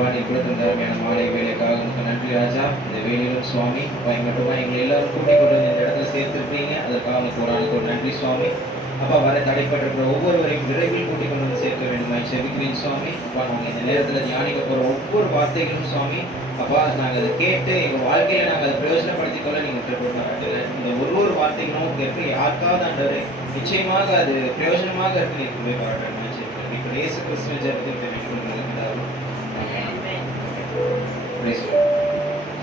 அப்பா நீ கொடுத்த இந்த மாலை வேலைக்காக உங்களுக்கு நன்றி ராஜா. இந்த வேலையிலும் சுவாமி அப்பா மட்டுமா எங்களை எல்லாரும் கூட்டிக் கொண்டு வந்து இந்த இடத்துல சேர்த்துருப்பீங்க. அதற்காக உங்களுக்கு ஒரு நன்றி சுவாமி. அப்பா வர தடைப்பட்டிருக்கிற ஒவ்வொருவரையும் விரைவில் கூட்டிக் கொண்டு வந்து சேர்க்க வேண்டுமாய் செபிக்கிறேன் சுவாமி. அப்பா நாங்கள் இந்த நேரத்தில் தியானிக்க போகிற ஒவ்வொரு வார்த்தைகளும் சுவாமி அப்பா நாங்கள் அதை கேட்டு எங்கள் வாழ்க்கையில நாங்கள் அதை பிரயோஜனப்படுத்திக் கொள்ள நீங்கள் கொடுத்தாங்க. இந்த ஒவ்வொரு வார்த்தைகளும் எப்படி யாருக்காவது அந்த நிச்சயமாக அது பிரயோஜனமாக இருக்கு நீங்கள் போய் பாடுறேன். இப்போ இயேசு கிறிஸ்துவ ஜெபத்தில்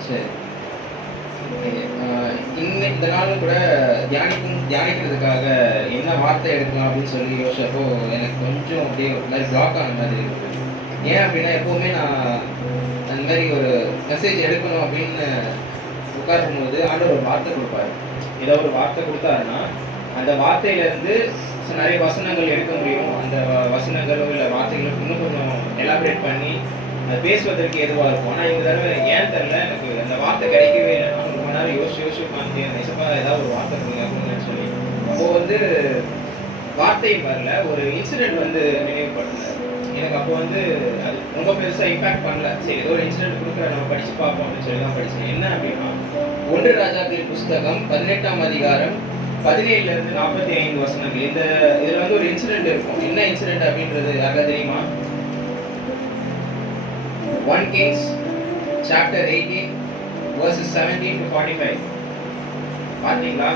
சரி இந்த நாளும் கூட தியானிக்கிறதுக்காக என்ன வார்த்தை எடுக்கலாம் அப்படின்னு சொல்லி யோசிச்சப்போ எனக்கு கொஞ்சம் அப்படியே ஒரு மாதிரி பிளாக் ஆன மாதிரி இருக்கு. ஏன் அப்படின்னா எப்போவுமே நான் அந்த மாதிரி ஒரு மெசேஜ் எடுக்கணும் அப்படின்னு உட்காரும்போது ஆண்டவர் ஒரு வார்த்தை கொடுப்பாரு. ஏதோ ஒரு வார்த்தை கொடுத்தாருன்னா அந்த வார்த்தையிலேருந்து நிறைய வசனங்கள் எடுக்க முடியும். அந்த வசனங்களோ இல்லை வார்த்தைகளோ இன்னும் கொஞ்சம் எலாபரேட் பண்ணி அது பேசுவதற்கு எதுவாக இருக்கும். ஆனால் இந்த தடவை ஏன் தெரில எனக்கு அந்த வார்த்தை கிடைக்கவே இல்லை. நான் ரொம்ப நேரம் யோசிச்சு உட்காந்து ஏதாவது ஒரு வார்த்தை கொடுங்க அப்படின்னு சொல்லி அப்போது வார்த்தையும் வரல, ஒரு இன்சிடென்ட் நினைவுபடுத்தினார் எனக்கு. அப்போ அது ரொம்ப பெருசாக இம்பாக்ட் பண்ணல. சரி ஏதோ ஒரு இன்சிடென்ட் கொடுக்குற நம்ம படித்து பார்ப்போம் அப்படின்னு சொல்லி தான் படித்தேன். என்ன அப்படின்னா 1 ராஜாக்கள் புஸ்தகம் 18ஆம் அதிகாரம் 17 - 45 வசனங்கள். இதில் ஒரு இன்சிடென்ட் இருக்கும். என்ன இன்சிடென்ட் அப்படின்றது யாருக்கா தெரியுமா? 1 Kings chapter 18 verses 17 to 45. பாத்தீங்களா?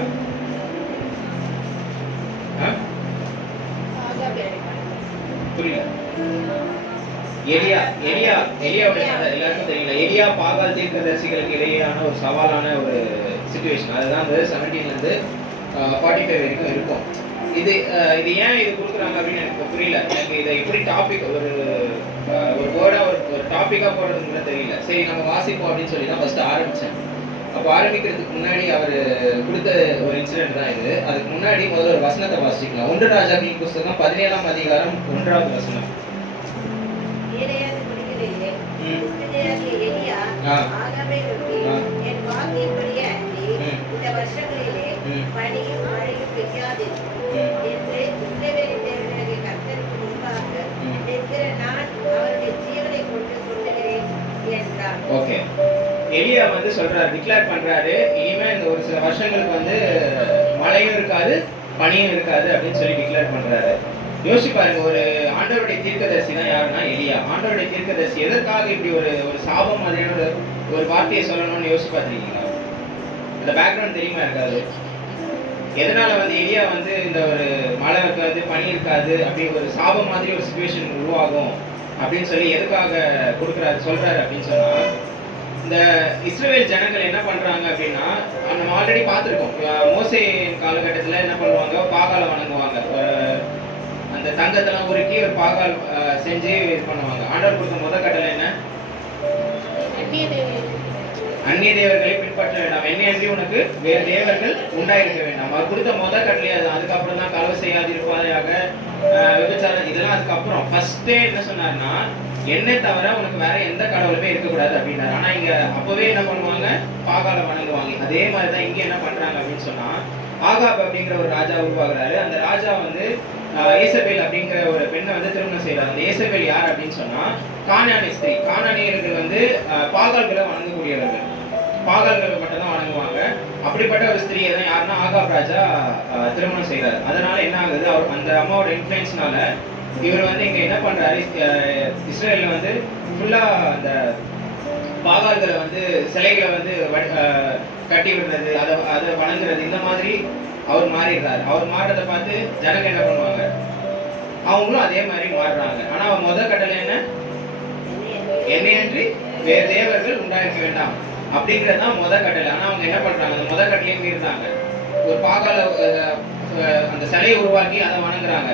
புரியல. எலியாவுடைய எல்லாருக்கும் தெரியல. எலியா பாகால் தீர்க்கதரிசிகளுக்கு இடையேயான ஒரு சவாலான ஒரு சிச்சுவேஷன். அதுதான் 17 - 45 வரைக்கும் இருக்கும். இது ஏன் இது கொடுக்குறாங்க அப்படின்னு எனக்கு புரியல. எனக்கு இதை எப்படி டாபிக் ஒரு வேர்டாக ஒரு டாப்பிக்காக போடுறதுன்னு கூட தெரியல. சரி நம்ம வாசிப்போம் அப்படின்னு சொல்லி தான் ஃபஸ்ட்டு ஆரம்பித்தேன். அப்போ ஆரம்பிக்கிறதுக்கு முன்னாடி அவர் கொடுத்த ஒரு இன்சிடென்ட் தான் இது. அதுக்கு முன்னாடி முதல்ல ஒரு வசனத்தை வாசிக்கலாம். 1 ராஜாக்கள் புஸ்தகம் 17ஆம் அதிகாரம் 1வது வசனம். ஓகே, எலியா சொல்றாரு, டிக்ளேர் பண்றாரு, இனிமே இந்த ஒரு சில வருஷங்களுக்கு மழையும் இருக்காது பனியும் இருக்காது அப்படின்னு சொல்லி டிக்ளேர் பண்றாரு. யோசிச்சு பாருங்க, ஒரு ஆண்டவருடைய தீர்க்கதரிசி தான் யாருன்னா எலியா. ஆண்டவருடைய தீர்க்கதரிசி எதற்காக இப்படி ஒரு சாபம் மாதிரியான ஒரு வார்த்தையை சொல்லணும்னு யோசிச்சு பார்த்துருக்கீங்களா? இந்த பேக்ரவுண்ட் தெரியுமா இருக்காது? எதனால எலியா இந்த ஒரு மழை இருக்காது பனி இருக்காது அப்படி ஒரு சாபம் மாதிரி ஒரு சிச்சுவேஷன் உருவாகும் அப்படின்னு சொல்லி எதுக்காக சொல்றாரு அப்படின்னு சொன்னா, இந்த இஸ்ரவேல் ஜனங்கள் என்ன பண்றாங்க அப்படின்னா, நம்ம ஆல்ரெடி பார்த்துருக்கோம். மோசே காலகட்டத்தில் என்ன பண்ணுவாங்க, பாகாலை வணங்குவாங்க. அந்த தங்கத்தெல்லாம் உருக்கி ஒரு பாகால் செஞ்சு இது பண்ணுவாங்க. ஆண்டவர் கொடுத்த முதல் கட்டளை என்ன? அந்நிய தேவர்களை பின்பற்ற வேண்டாம், என்னை அன்றி உனக்கு வேறு தேவர்கள் உண்டாயிருக்க வேண்டாம். அவர் கொடுத்த முதல் கட்டளை அது. அதுக்கப்புறம் தான் களவு செய்யாதிருப்பாதையாக, விபச்சாரம், இதெல்லாம் அதுக்கப்புறம். ஃபர்ஸ்டே என்ன சொன்னார்னா, என்னை தவிர உனக்கு வேற எந்த கடவுளுமே இருக்கக்கூடாது அப்படின்னாரு. ஆனா இங்க அப்பவே என்ன பண்ணுவாங்க, பாகாலை வணங்குவாங்க. அதே மாதிரிதான் இங்க என்ன பண்றாங்க அப்படின்னு சொன்னா, ஆகாப் அப்படிங்கிற ஒரு ராஜா உருவாகிறாரு. அந்த ராஜா ஏசபேல் அப்படிங்கிற ஒரு பெண்ணை திருமணம் செய்யறாரு. அந்த ஏசபேல் யார் அப்படின்னு சொன்னா, கானானிய ஸ்திரீ. கானானியர்கள் பாகால்களை வணங்கக்கூடியவர்கள், பாகால்களை மட்டும் தான் வணங்குவாங்க. அப்படிப்பட்ட ஒரு ஸ்திரீயை தான் யாருன்னா ஆகாப் ராஜா திருமணம் செய்யறாரு. அதனால என்ன ஆகுது, அவர் அந்த அம்மாவோட இன்ஃபுளுன்ஸ்னால இவர் இங்க என்ன பண்றாரு, இஸ்ரேல்ல ஃபுல்லா அந்த பாகால்களை சிலைகளை கட்டி விடுறது, அதை வணங்குறது, இந்த மாதிரி அவர் மாறிடுறாரு. அவர் மாறுறதை பார்த்து ஜனங்க என்ன பண்ணுவாங்க, அவங்களும் அதே மாதிரி மாறுறாங்க. ஆனா அவன் முதல் கட்டளை என்ன, என்னையன்றி வேறு தேவர்கள் உண்டாயிருக்க வேண்டாம் அப்படிங்கிறதுதான் முதல் கட்டளை. ஆனா அவங்க என்ன பண்றாங்க, அந்த முதல் கட்டளையும் மீறுறாங்க. ஒரு பாகால அந்த சிலையை உருவாக்கி அதை வணங்குறாங்க.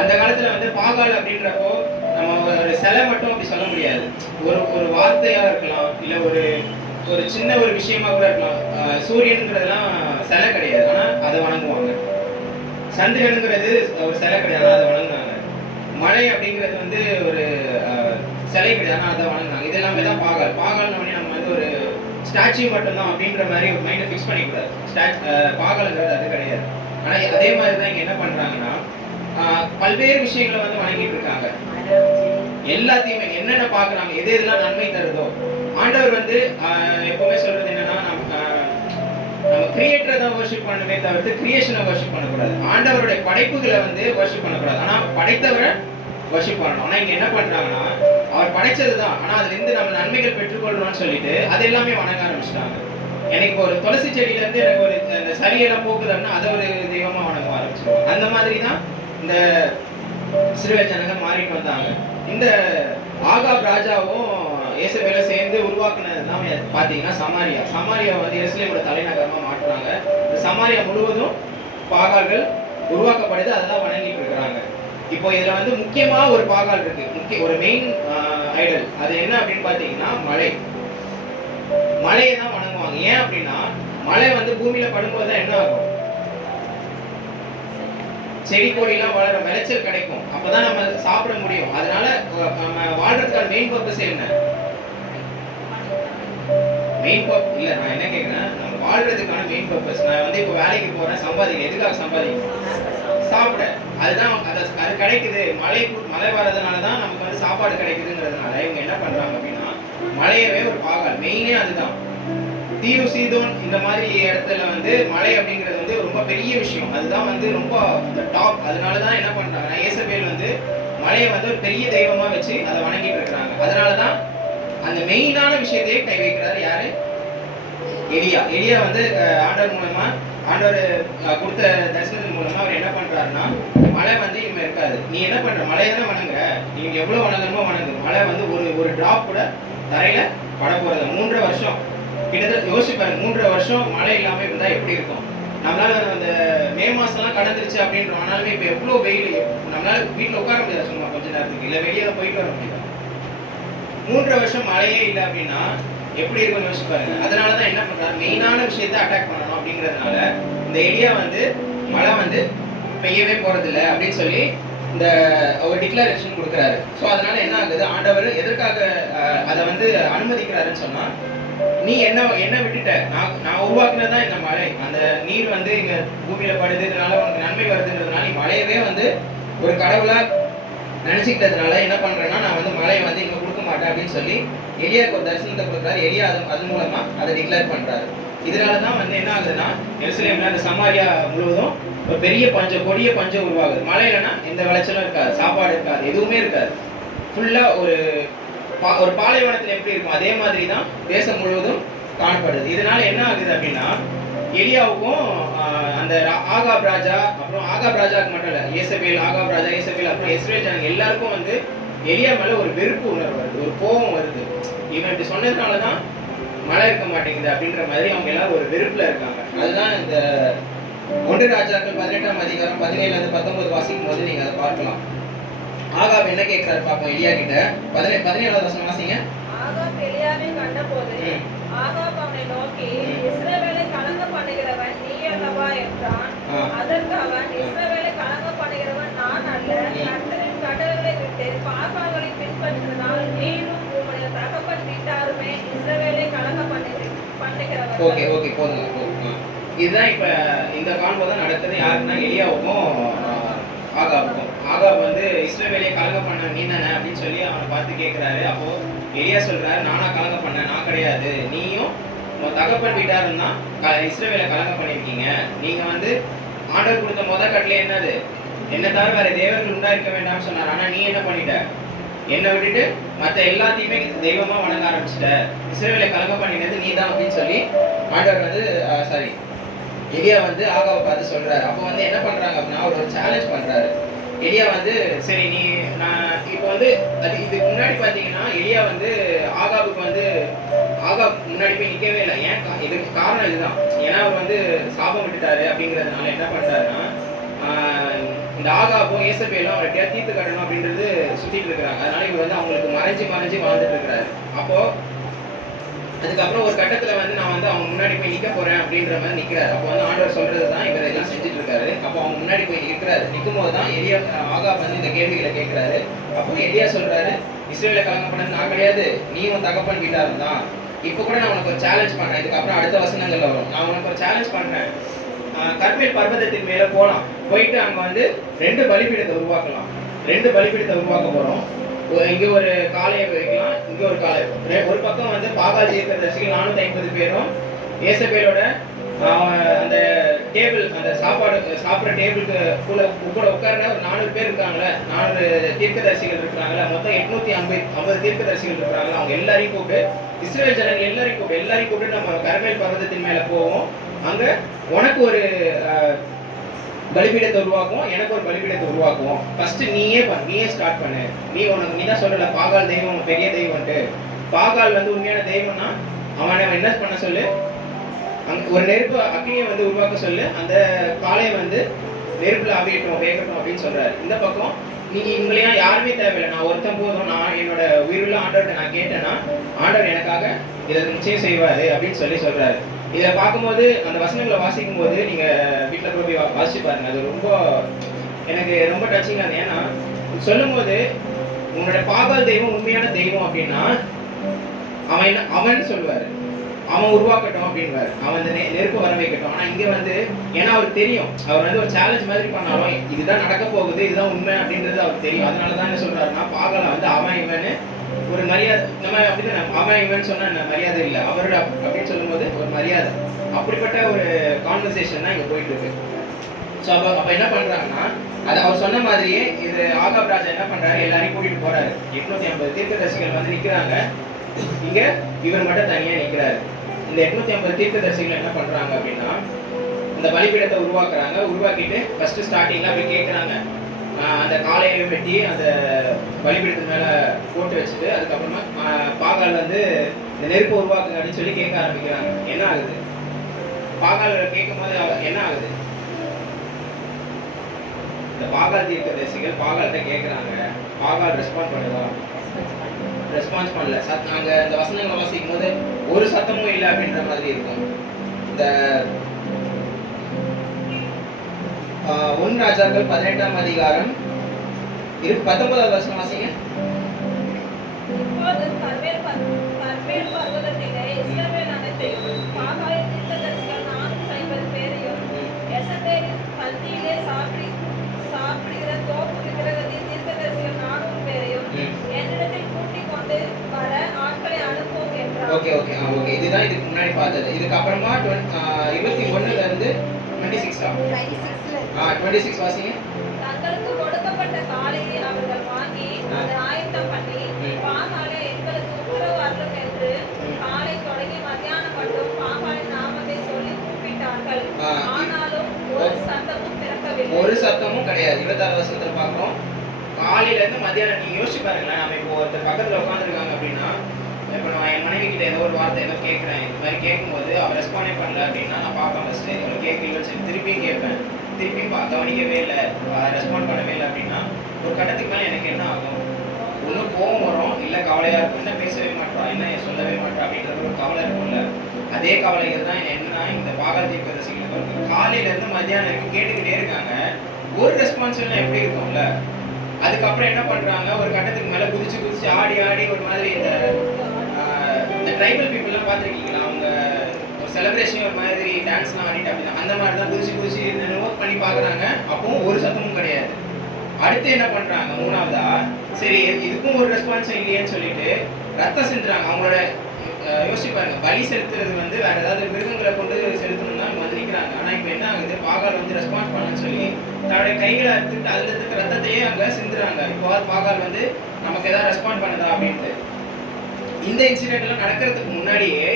அந்த காலத்துல பாகால் அப்படின்றப்போ நம்ம ஒரு சிலை மட்டும் அப்படி சொல்ல முடியாது. ஒரு வார்த்தையா இருக்கலாம், இல்ல ஒரு சின்ன ஒரு விஷயமா கூட இருக்கலாம். சூரியனுங்கிறதுலாம் சிலை கிடையாது, ஆனா அதை வணங்குவாங்க. சந்திரனுங்கிறது ஒரு சிலை கிடையாது, ஆனா அதை வணங்குறாங்க. மழை அப்படிங்கிறது ஒரு சிலை கிடையாது, ஆனா அதை வணங்குறாங்க. இது எல்லாமே தான் பாகால். பாகால்னு நம்ம ஒரு ஸ்டாச்சு மட்டும்தான் அப்படின்ற மாதிரி ஒரு மைண்டை ஃபிக்ஸ் பண்ணிக்கூடாது. பாகால்ங்கிறது அது கிடையாது. ஆனா அதே மாதிரி தான் இங்க என்ன பண்றாங்கன்னா, பல்வேறு விஷயங்களை வணங்கிட்டு இருக்காங்க. எல்லாத்தையுமே என்னென்ன பார்க்குறாங்க, எது எதெல்லாம் நன்மை தருதோ. ஆண்டவர் வந்து எப்பவுமே சொல்றது என்னன்னா, நம்ம கிரியேட்டரை தான் வர்ஷிப் பண்ணணுமே தவிர்த்து கிரியேஷனை வர்ஷிப் பண்ணக்கூடாது. ஆண்டவருடைய படைப்புகளை வந்து வர்ஷிப் பண்ணக்கூடாது, ஆனால் படைத்தவரை வர்ஷிப் பண்ணணும். ஆனால் இங்கே என்ன பண்ணுறாங்கன்னா, அவர் படைச்சது தான், ஆனால் அதுலேருந்து நம்ம நன்மைகள் பெற்றுக்கொள்ளணும்னு சொல்லிட்டு அது எல்லாமே வணங்க ஆரம்பிச்சிட்டாங்க. எனக்கு ஒரு துளசி செடியிலேருந்து எனக்கு ஒரு இந்த சரியெல்லாம் போக்குதுன்னா அதை ஒரு தெய்வமாக வணங்க ஆரம்பிச்சிருவாங்க. அந்த மாதிரி தான் இந்த இஸ்ரவேல் ஜனங்கள் மாறிட்டு வந்தாங்க. இந்த ஆகாப் ராஜாவும் இயேசபேல சேர்ந்து உருவாக்குனது தான் பார்த்தீங்கன்னா சமாரியா வந்து எருசலேமோட தலைநகரமாக மாற்றுறாங்க. இந்த சமாரியா முழுவதும் பாகால்கள் உருவாக்கப்படுது, அதெல்லாம் வணங்கிட்டு இருக்கிறாங்க. இப்போ இதுல வந்து முக்கியமா ஒரு பாகால் இருக்கு, ஒரு மெயின் ஐடல். அது என்ன அப்படின்னு பார்த்தீங்கன்னா மழையை தான் வணங்குவாங்க. ஏன் அப்படின்னா மழை வந்து பூமியில படும்போது தான் என்ன ஆகும், செடி கொடிலாம் வளர, விளைச்சல் கிடைக்கும், அப்பதான் நம்ம சாப்பிட முடியும். அதனால நம்ம வாழ்றதுக்கான மெயின் பர்பஸ் என்ன? இல்ல, நான் என்ன கேட்கிறேன், நம்ம வாழ்றதுக்கான மெயின் பர்பஸ். நான் வந்து இப்போ வேலைக்கு போறேன், சம்பாதிக்கிறேன். எதுக்காக சம்பாதிக்கிறேன்? சாப்பிட. அதுதான் அது கிடைக்குது. மழை வர்றதுனால தான் நமக்கு வந்து சாப்பாடு கிடைக்குதுங்கிறதுனால இவங்க என்ன பண்றாங்க அப்படின்னா மழையவே ஒரு பாகால். மெயினே அதுதான். தீரு சீதோன் இந்த மாதிரி இடத்துல வந்து மழை அப்படிங்கிறது வந்து ரொம்ப பெரிய விஷயம். அதுதான் வந்து ரொம்ப டாப். அதனாலதான் என்ன பண்றாங்கன்னா இயேசபேல் வந்து மழையை வந்து ஒரு பெரிய தெய்வமா வச்சு அதை வணங்கிட்டு இருக்கிறாங்க. அதனாலதான் அந்த மெயினான விஷயத்தையே கை வைக்கிறாரு யாரு? எலியா வந்து ஆண்டவர் மூலமா, ஆண்டவர் கொடுத்த தரிசனத்தின் மூலமா அவர் என்ன பண்றாருன்னா, மழை வந்து இனிமே இருக்காது. நீ என்ன பண்ற, மழையை தானே வணங்குற, நீங்க எவ்வளவு வணங்கணுமோ வணங்கு. மழை வந்து ஒரு டிராப் கூட தரையில பட போறது. 3.5 வருஷம் கிட்டத்தட்ட யோசிச்சு பாருங்க. 3.5 வருஷம் மழை இல்லாம இருந்தா எப்படி இருக்கும்? நம்மளால அந்த மே மாசம்லாம் கடந்துருச்சு அப்படின்றோம். ஆனாலுமே இப்ப எவ்வளவு வெயில், நம்மளால வீட்டுல உட்கார முடியாது சும்மா கொஞ்ச நேரத்துக்கு, இல்ல வெளியே தான் போயிட்டு வர முடியாது. 3.5 வருஷம் மழையே இல்லை அப்படின்னா எப்படி இருக்கும்னு யோசிச்சு பாருங்க. அதனாலதான் என்ன பண்றாரு, மெயினான விஷயத்த அட்டாக் பண்ணணும் அப்படிங்கிறதுனால இந்த ஏரியா வந்து மழை வந்து பெய்யவே போறது இல்லை அப்படின்னு சொல்லி இந்த ஒரு டிக்ளரேஷன் கொடுக்குறாரு. ஸோ அதனால என்ன ஆகுது, ஆண்டவர் எதற்காக அதை வந்து அனுமதிக்கிறாருன்னு சொன்னா, நீ என்ன விட்டுட்ட, நான் உருவாக்குனதான் இந்த மழை, அந்த நீர் வந்து இங்க பூமியில படுது, இதனால உனக்கு நன்மை வருதுன்றதுனால நீ மழையவே வந்து ஒரு கடவுளா நினைச்சுக்கிட்டதுனால என்ன பண்றேன்னா நான் வந்து மழையை வந்து இங்க கொடுக்க மாட்டேன் அப்படின்னு சொல்லி எலியாவுக்கு ஒரு தரிசனத்தை கொடுக்குறாரு. எலியா அது மூலமா அதை டிக்ளேர் பண்றாரு. இதனாலதான் வந்து என்ன ஆகுதுன்னா எருசலேம்ல அந்த சமாரியா முழுவதும் ஒரு பெரிய கொடிய பஞ்சம் உருவாகுது. மழை இல்லைன்னா எந்த விளைச்சலும் இருக்காது, சாப்பாடு இருக்காது, எதுவுமே இருக்காது. ஃபுல்லா ஒரு பாலைவனத்துல எப்படி இருக்கும் அதே மாதிரி தான் தேசம் முழுவதும் காணப்படுது. இதனால என்ன ஆகுது அப்படின்னா எலியாவுக்கும் அந்த ஆகாப் ராஜா, அப்புறம் ஆகாப் ராஜாவுக்கு மட்டும் இல்ல, இயேசபேல், ஆகாப் ராஜா, இயேசபேல், அப்புறம் இஸ்ரவேல் ஜனங்க எல்லாருக்கும் வந்து எலியா மேல ஒரு வெறுப்பு உணர்வு வருது, ஒரு கோபம் வருது. இவன் இப்படி சொன்னதுனாலதான் மழை இருக்க மாட்டேங்குது அப்படின்ற மாதிரி அவங்க எல்லாரும் ஒரு வெறுப்புல இருக்காங்க. அதுதான் இந்த 1 ராஜாக்கள் 18ஆம் அதிகாரம் 17-19 வாசிக்கும் போது நீங்க அதை பார்க்கலாம். ஆகாப் என்ன கேட்கிறாரு பாப்போம் எலியா கிட்ட. 17வது வசனம் வாசிங்க. ஆகாப் எலியாவை கண்டபோது ஆகாப் அவனை நோக்கி, இஸ்ரவேலை கலங்க பண்ணுகிறவன் நீ அல்லவா என்றான். அதற்கு அவன், இஸ்ரவேலை கலங்க பண்ணுகிறவன் நான் அல்ல, கர்த்தரின் கட்டளைகளை விட்டு பாகால்களை பின்பற்றினால் நீரும் உம்முடைய தகப்பன் வீட்டாருமே இஸ்ரவேலை கலங்க பண்ணுகிறவன். ஓகே போதுங்க. இதுதான் இப்ப இந்த காண்போதான் நடக்குது. யாருன்னா எலியாவுக்கும் ஆகாபுக்கும். ஆகாப் வந்து இஸ்ரவேலை கலங்க பண்ண நீ தானே அப்படின்னு சொல்லி அவனை பார்த்து கேட்கிறாரு. அப்போ எலியா சொல்றாரு, நானா கலங்க பண்ண, நான் கிடையாது, நீயும் உன் தகப்பன் வீட்டாரும் தான் இஸ்ரவேலை கலங்க பண்ணிருக்கீங்க. நீங்க வந்து ஆண்டவர் கொடுத்த கட்டளை என்னது, என்ன தவிர வேற தேவர்கள் உண்டாயிருக்க வேண்டாம்னு சொன்னார். ஆனா நீ என்ன பண்ணிட்ட, என்னை விட்டுட்டு மற்ற எல்லாத்தையுமே தெய்வமா வணங்க ஆரம்பிச்சிட்ட, இஸ்ரவேலை கலங்க பண்ணினது நீ தான் அப்படின்னு சொல்லி ஆண்டவர் வந்து எலியா வந்து ஆகாவை பார்த்து சொல்றாரு. அப்போ வந்து என்ன பண்றாங்க அப்படின்னா ஒரு சேலஞ்ச் பண்றாரு. எலியா வந்து சரி நீ நான் இப்போ வந்து இதுக்கு முன்னாடி பார்த்தீங்கன்னா எலியா வந்து ஆகாபுக்கு வந்து ஆகாப் முன்னாடி போய் நிற்கவே இல்லை. ஏன் இதுக்கு காரணம் இதுதான். ஏன்னா அவர் வந்து சாபம் விட்டுட்டாரு அப்படிங்கிறதுனால என்ன பண்றாருன்னா இந்த ஆகாபும் இயேசபேலும் அவரை தீர்த்து கட்டணும் அப்படின்றது சுத்திட்டு இருக்கிறாங்க. அதனால இவர் வந்து அவங்களுக்கு மறைஞ்சு வாழ்ந்துட்டு இருக்கிறாரு. அப்போ அதுக்கப்புறம் ஒரு கட்டத்துல வந்து நான் வந்து அவங்க முன்னாடி போய் நிக்க போறேன் அப்படின்ற மாதிரி நிக்கிறாரு. அப்போ வந்து ஆண்டவர் சொல்றதுதான் இவர் எல்லாம் செஞ்சுட்டு இருக்காரு. அப்போ அவங்க முன்னாடி போய் நிற்கிறாரு. நிற்கும் போதுதான் எலியா ஆகாப் வந்து இந்த கேள்விகளை கேட்கிறாரு. அப்போ எலியா சொல்றாரு, இஸ்ரவேலை கலங்க பண்ணது நான் கிடையாது, நீ உன் தகப்பன் வீட்டாரும் தான். இப்போ கூட நான் உனக்கு ஒரு சேலஞ்ச் பண்றேன். இதுக்கப்புறம் அடுத்த வசனங்கள்ல வரும். நான் உனக்கு ஒரு சேலஞ்ச் பண்றேன். கர்மேல் பர்வதத்தின் மேல போலாம், போயிட்டு அங்க வந்து 2 பலிபீடத்தை உருவாக்கலாம். 2 பலிபீடத்தை உருவாக்க போறோம். இங்க ஒரு காளையை வைக்கலாம், இங்க ஒரு காளை. ஒரு பக்கம் வந்து பாகால் தீர்க்கதரிசிகள் 450 பேரும் ஏசபேலோட அந்த டேபிள், அந்த சாப்பிட்ற டேபிளுக்கு கூட உட்கார்ற ஒரு 400 பேர் இருக்காங்களே, 400 தீர்க்கதரிசிகள் இருக்கிறாங்களே, மொத்தம் 850 தீர்க்கதரிசிகள் இருக்கிறாங்களா, அவங்க எல்லாரையும் கூப்பிட்டு, இஸ்ரேல் ஜனங்கள் எல்லாரையும் கூப்பிட்டு நம்ம கர்மேல் பர்வதத்தின் மேல போவோம். அங்க உனக்கு ஒரு பலிபீடத்தை உருவாக்குவோம், எனக்கு ஒரு பலிபீடத்தை உருவாக்குவோம். ஃபர்ஸ்ட் நீயே ஸ்டார்ட் பண்ணு. நீ தான் சொல்லல பாகால் தெய்வம் பெரிய தெய்வம்ட்டு. பாகால் வந்து உண்மையான தெய்வம்னா அவனை என்ன பண்ண சொல்லு, அங்க ஒரு நெருப்பு அக்னியை வந்து உருவாக்க சொல்லு, அந்த காளையை வந்து நெருப்புல வேகட்டும் அப்படின்னு சொல்றாரு. இந்த பக்கம் நீங்க இவங்களையா யாருமே தேவையில்லை, நான் ஒருத்தன் போதும், நான் என்னோட உயிருள்ள ஆண்டவர்கிட்ட நான் கேட்டேன்னா ஆண்டவர் எனக்காக இதை நிச்சயம் செய்வாரு அப்படின்னு சொல்றாரு. இதை பார்க்கும்போது அந்த வசனங்களை வாசிக்கும் போது நீங்க வீட்டில் போய் வாசிச்சு பாருங்க, அது எனக்கு ரொம்ப டச்சிங்காக இருந்தது. ஏன்னா சொல்லும் போது உன்னோட பாகால் தெய்வம் உண்மையான தெய்வம் அப்படின்னா அவன் சொல்லுவாரு, அவன் உருவாக்கட்டும் அப்படின்வாரு, அவன் இந்த நெருப்பு வர வைக்கட்டும். ஆனா இங்க வந்து ஏன்னா அவருக்கு தெரியும், அவர் வந்து ஒரு சேலஞ்ச் மாதிரி பண்ணாலும் இதுதான் நடக்க போகுது, இதுதான் உண்மை அப்படின்றது அவருக்கு தெரியும். அதனாலதான் என்ன சொல்றாருன்னா பாகால வந்து அவன் இவனு ஒரு மரியாதை, நம்ம அப்படின்னு அவன் இவன் சொன்னா மரியாதை இல்லை, அவரோட அப்படின்னு சொல்லும் போது ஒரு மரியாதை. அப்படிப்பட்ட ஒரு கான்வர்சேஷன் தான் இங்க போயிட்டு இருக்கு. ஸோ அப்ப என்ன பண்றாங்கன்னா, அது அவர் சொன்ன மாதிரியே இது ஆகாப் ராஜா என்ன பண்றாரு, எல்லாரையும் கூட்டிட்டு போறாரு. 850 தீர்க்கதரிசிகள் வந்து நிக்கிறாங்க, இங்க இவர் மட்டும் தனியா நிக்கிறாரு. இந்த 850 தீர்க்கதரிசிகள் என்ன பண்றாங்க அப்படின்னா, இந்த பலிபீடத்தை உருவாக்கிட்டு ஃபர்ஸ்ட் ஸ்டார்டிங்ல அப்படி கேட்கறாங்க, அந்த காளையை வெட்டி அந்த பலிபீடத்து மேல போட்டு வச்சுட்டு, அதுக்கப்புறமா பாகால் வந்து இந்த நெருப்பு உருவாக்குங்க அப்படின்னு சொல்லி கேட்க ஆரம்பிக்கிறாங்க. என்ன ஆகுது, பாகால் கேட்கும் போது என்ன ஆகுது, இந்த பாகால் தீர்க்கதரிசிகள் பாகால்கிட்ட கேட்கறாங்க, பாகால் ரெஸ்பாண்ட் பண்ணுதா, ரெஸ்பான்ஸ் பண்ணல. நாங்க இந்த வசனங்களை வாசிக்கும் போது ஒரு சத்தமும் இல்லை அப்படின்ற மாதிரி இருக்கும். இந்த 1 ராஜாக்கள் 18ஆம் அதிகாரம் 19வது வசனம் வாசிங்க. இப்போது கர்மேல் பர்வதத்திலே இஸ்ரவேல் அனைத்தையும் பாகாலின் தீர்க்கதரிசிகள் 450 பேரையும் யெசபேலின் பந்தியிலே சாப்பிடுகிற தோப்பு விக்கிரகத்தின் தீர்க்கதரிசிகள் 400 பேரையும் என்னிடத்தில் கூட்டிக் கொண்டு வர ஆட்களை அனுப்புவோம் என்றார். ஓகே இதுதான் இதுக்கு முன்னாடி பார்த்தது. இதுக்கு அப்புறமா 21ல இருந்து 26 வாசிங்க. தங்களுக்கு கொடுக்கப்பட்ட காளையை அவர்கள் வாங்கி அதை ஆயத்தம் பண்ணி பாகாலே எங்களுக்கு உத்தரவு அருளும் என்று காலை தொடங்கி மத்தியானம் மட்டும் பாகாலின் நாமத்தை சொல்லி கூப்பிட்டார்கள். ஆனாலும் ஒரு சத்தமும் பிறக்கவில்லை. ஒரு சத்தமும் கிடையாது. 26 வசனத்துல பார்க்கிறோம், காலையில இருந்து மத்தியானம். நீங்க யோசிச்சு பாருங்களேன், நம்ம இப்போ ஒருத்தர் பக்கத்துல உட்காந்துருக்காங்க அப்படின்னா, இப்போ நான் என் மனைவி கிட்ட ஏதோ ஒரு வார்த்தை ஏதோ கேட்குறேன், இந்த மாதிரி கேட்கும்போது அவர் ரெஸ்பாண்டே பண்ணல அப்படின்னா நான் பார்ப்பேன் ஃபர்ஸ்ட், இவ்வளோ கேட்கலன்னு சொல்லி திருப்பியும் கேட்பேன், திருப்பியும் கவனிக்கவே இல்லை, ரெஸ்பாண்ட் பண்ணவே இல்லை அப்படின்னா ஒரு கட்டத்துக்கு மேலே எனக்கு என்ன ஆகும், ஒன்றும் கோவம் வரும், இல்லை கவலையாக இருக்கும், என்ன பேசவே மாட்டோம், என்ன சொல்லவே மாட்டோம் அப்படின்றது ஒரு கவலை இருக்கும்ல. அதே கவலைகள் தான் என்னன்னா இந்த பாகால் தீர்க்கதரிசிகளுக்கு காலையிலேருந்து மத்தியானம் வரைக்கும் கேட்டுக்கிட்டே இருக்காங்க, ஒரு ரெஸ்பான்சிபிள் எப்படி இருக்கும்ல. அதுக்கப்புறம் என்ன பண்ணுறாங்க, ஒரு கட்டத்துக்கு மேலே குதிச்சு ஆடி ஒரு மாதிரி இந்த ட்ரைபல் பீப்புளெலாம் பார்த்துருக்கீங்களா, அவங்க ஒரு செலிப்ரேஷன் ஒரு மாதிரி டான்ஸ்லாம் ஆடிட்டு அப்படின்னா அந்த மாதிரி தான் குதிச்சு ஒர்க் பண்ணி பார்க்குறாங்க. அப்பவும் ஒரு சத்தமும் கிடையாது. அடுத்து என்ன பண்ணுறாங்க, மூணாவதா சரி இதுக்கும் ஒரு ரெஸ்பான்ஸும் இல்லையேன்னு சொல்லிட்டு ரத்தம் செலுத்துறாங்க. அவங்களோட யோசிச்சு பாருங்க, பலி செலுத்துறது வந்து வேற ஏதாவது மிருகங்களை கொண்டு செலுத்தணும்னா வந்து நிற்கிறாங்க. ஆனால் இப்போ என்ன ஆகுது, பாகால் வந்து ரெஸ்பான்ஸ் பண்ணணும்னு சொல்லி தன்னுடைய கைகளை எடுத்துட்டு அதில் இருக்க ரத்தத்தையே அங்கே சிந்துறாங்க. இப்போ பாகால் வந்து நமக்கு ஏதாவது ரெஸ்பாண்ட் பண்ணுதா அப்படின்ட்டு. இந்த இன்சிடென்ட் எல்லாம் நடக்கிறதுக்கு முன்னாடியே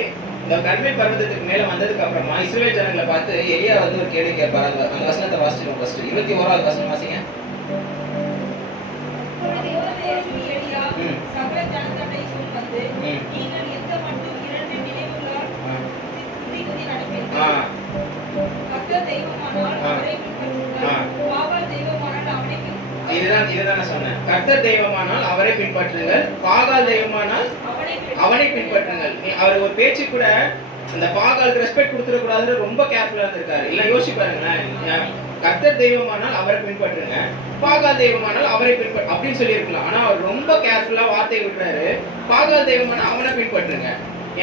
இந்த கர்மேல் பர்வதத்துக்கு மேல வந்ததுக்கு அப்புறமா இஸ்ரவேல் ஜனங்களை பார்த்து எலியா வந்து ஒரு கேள்வி கேட்பாரு. அந்த வசனத்தை வாசிச்சிடும் ஃபர்ஸ்ட். 21வது வசனம் வாசிங்க. சகல ஜனத்தண்டைக்குள் வந்து நீங்கள் எந்த மட்டும் 2 நினைவுகளால் துதி நடப்பீர்கள். கர்த்தர் தெய்வமானால் அவரை பின்பற்றுங்கள், பாகால் தெய்வமானால் அவனை பின்பற்றுங்கள். இதுதான் நான் சொன்னேன். கர்த்தர் தெய்வமானால் அவரை பின்பற்றுங்கள், பாகால் தெய்வமானால் அவனை பின்பற்றுங்கள். அவர் ஒரு பேச்சு கூட அந்த பாகாலுக்கு ரெஸ்பெக்ட் கொடுத்துடக்கூடாதுன்னு ரொம்ப கேர்ஃபுல்லா இருந்திருக்காரு. இல்லை யோசிச்சு பாருங்களேன், கர்த்தர் தெய்வமானால் அவரை பின்பற்றுங்க, பாகால் தெய்வமானால் அவரை பின்பற்று அப்படின்னு சொல்லியிருக்கலாம். ஆனா அவர் ரொம்ப கேர்ஃபுல்லா வார்த்தை விடுறாரு, பாகால் தெய்வமானால் அவனை பின்பற்றுங்க.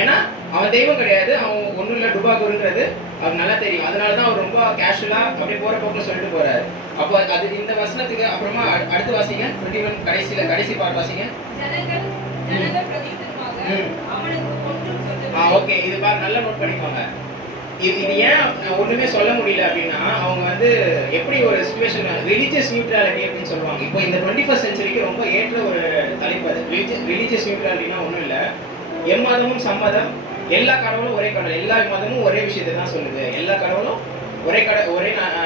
ஏன்னா அவன் தெய்வம் கிடையாது, அவன் ஒன்றும் இல்லை டுபாகுருங்கிறது அவருக்கு நல்லா தெரியும். அதனால தான் அவர் ரொம்ப கேஷுவலா அப்படியே போற போக்குல சொல்லிட்டு போறாரு. அப்போ அது இந்த வசனத்துக்கு அப்புறமா அடுத்து வாசிங்க 21 கடைசி பார்ட் வாசிங்க. ஜனங்கள் பிரதியுத்தரமாக அவனுக்கு ஒன்றும் ஓகே, இது பாரு, நல்லா நோட் பண்ணிக்கோங்க. இது ஏன் ஒண்ணுமே சொல்ல முடியல அப்படின்னா, அவங்க வந்து எப்படி ஒரு சிச்சுவேஷன் ரிலீஜியஸ் நியூட்ரலிட்டி அப்படின்னு சொல்லுவாங்க. இப்போ இந்த 21st செஞ்சுரிக்கு ரொம்ப ஏற்ற ஒரு தலைப்பு அது. ரிலீஜியஸ் நியூட்ரலிட்டினா ஒன்றும் இல்லை, எம்மதமும் சம்மதம், எல்லா கடவுளும் ஒரே கடவுள், எல்லா மதமும் ஒரே விஷயத்தை தான் சொல்லுது, எல்லா கடவுளும் ஒரே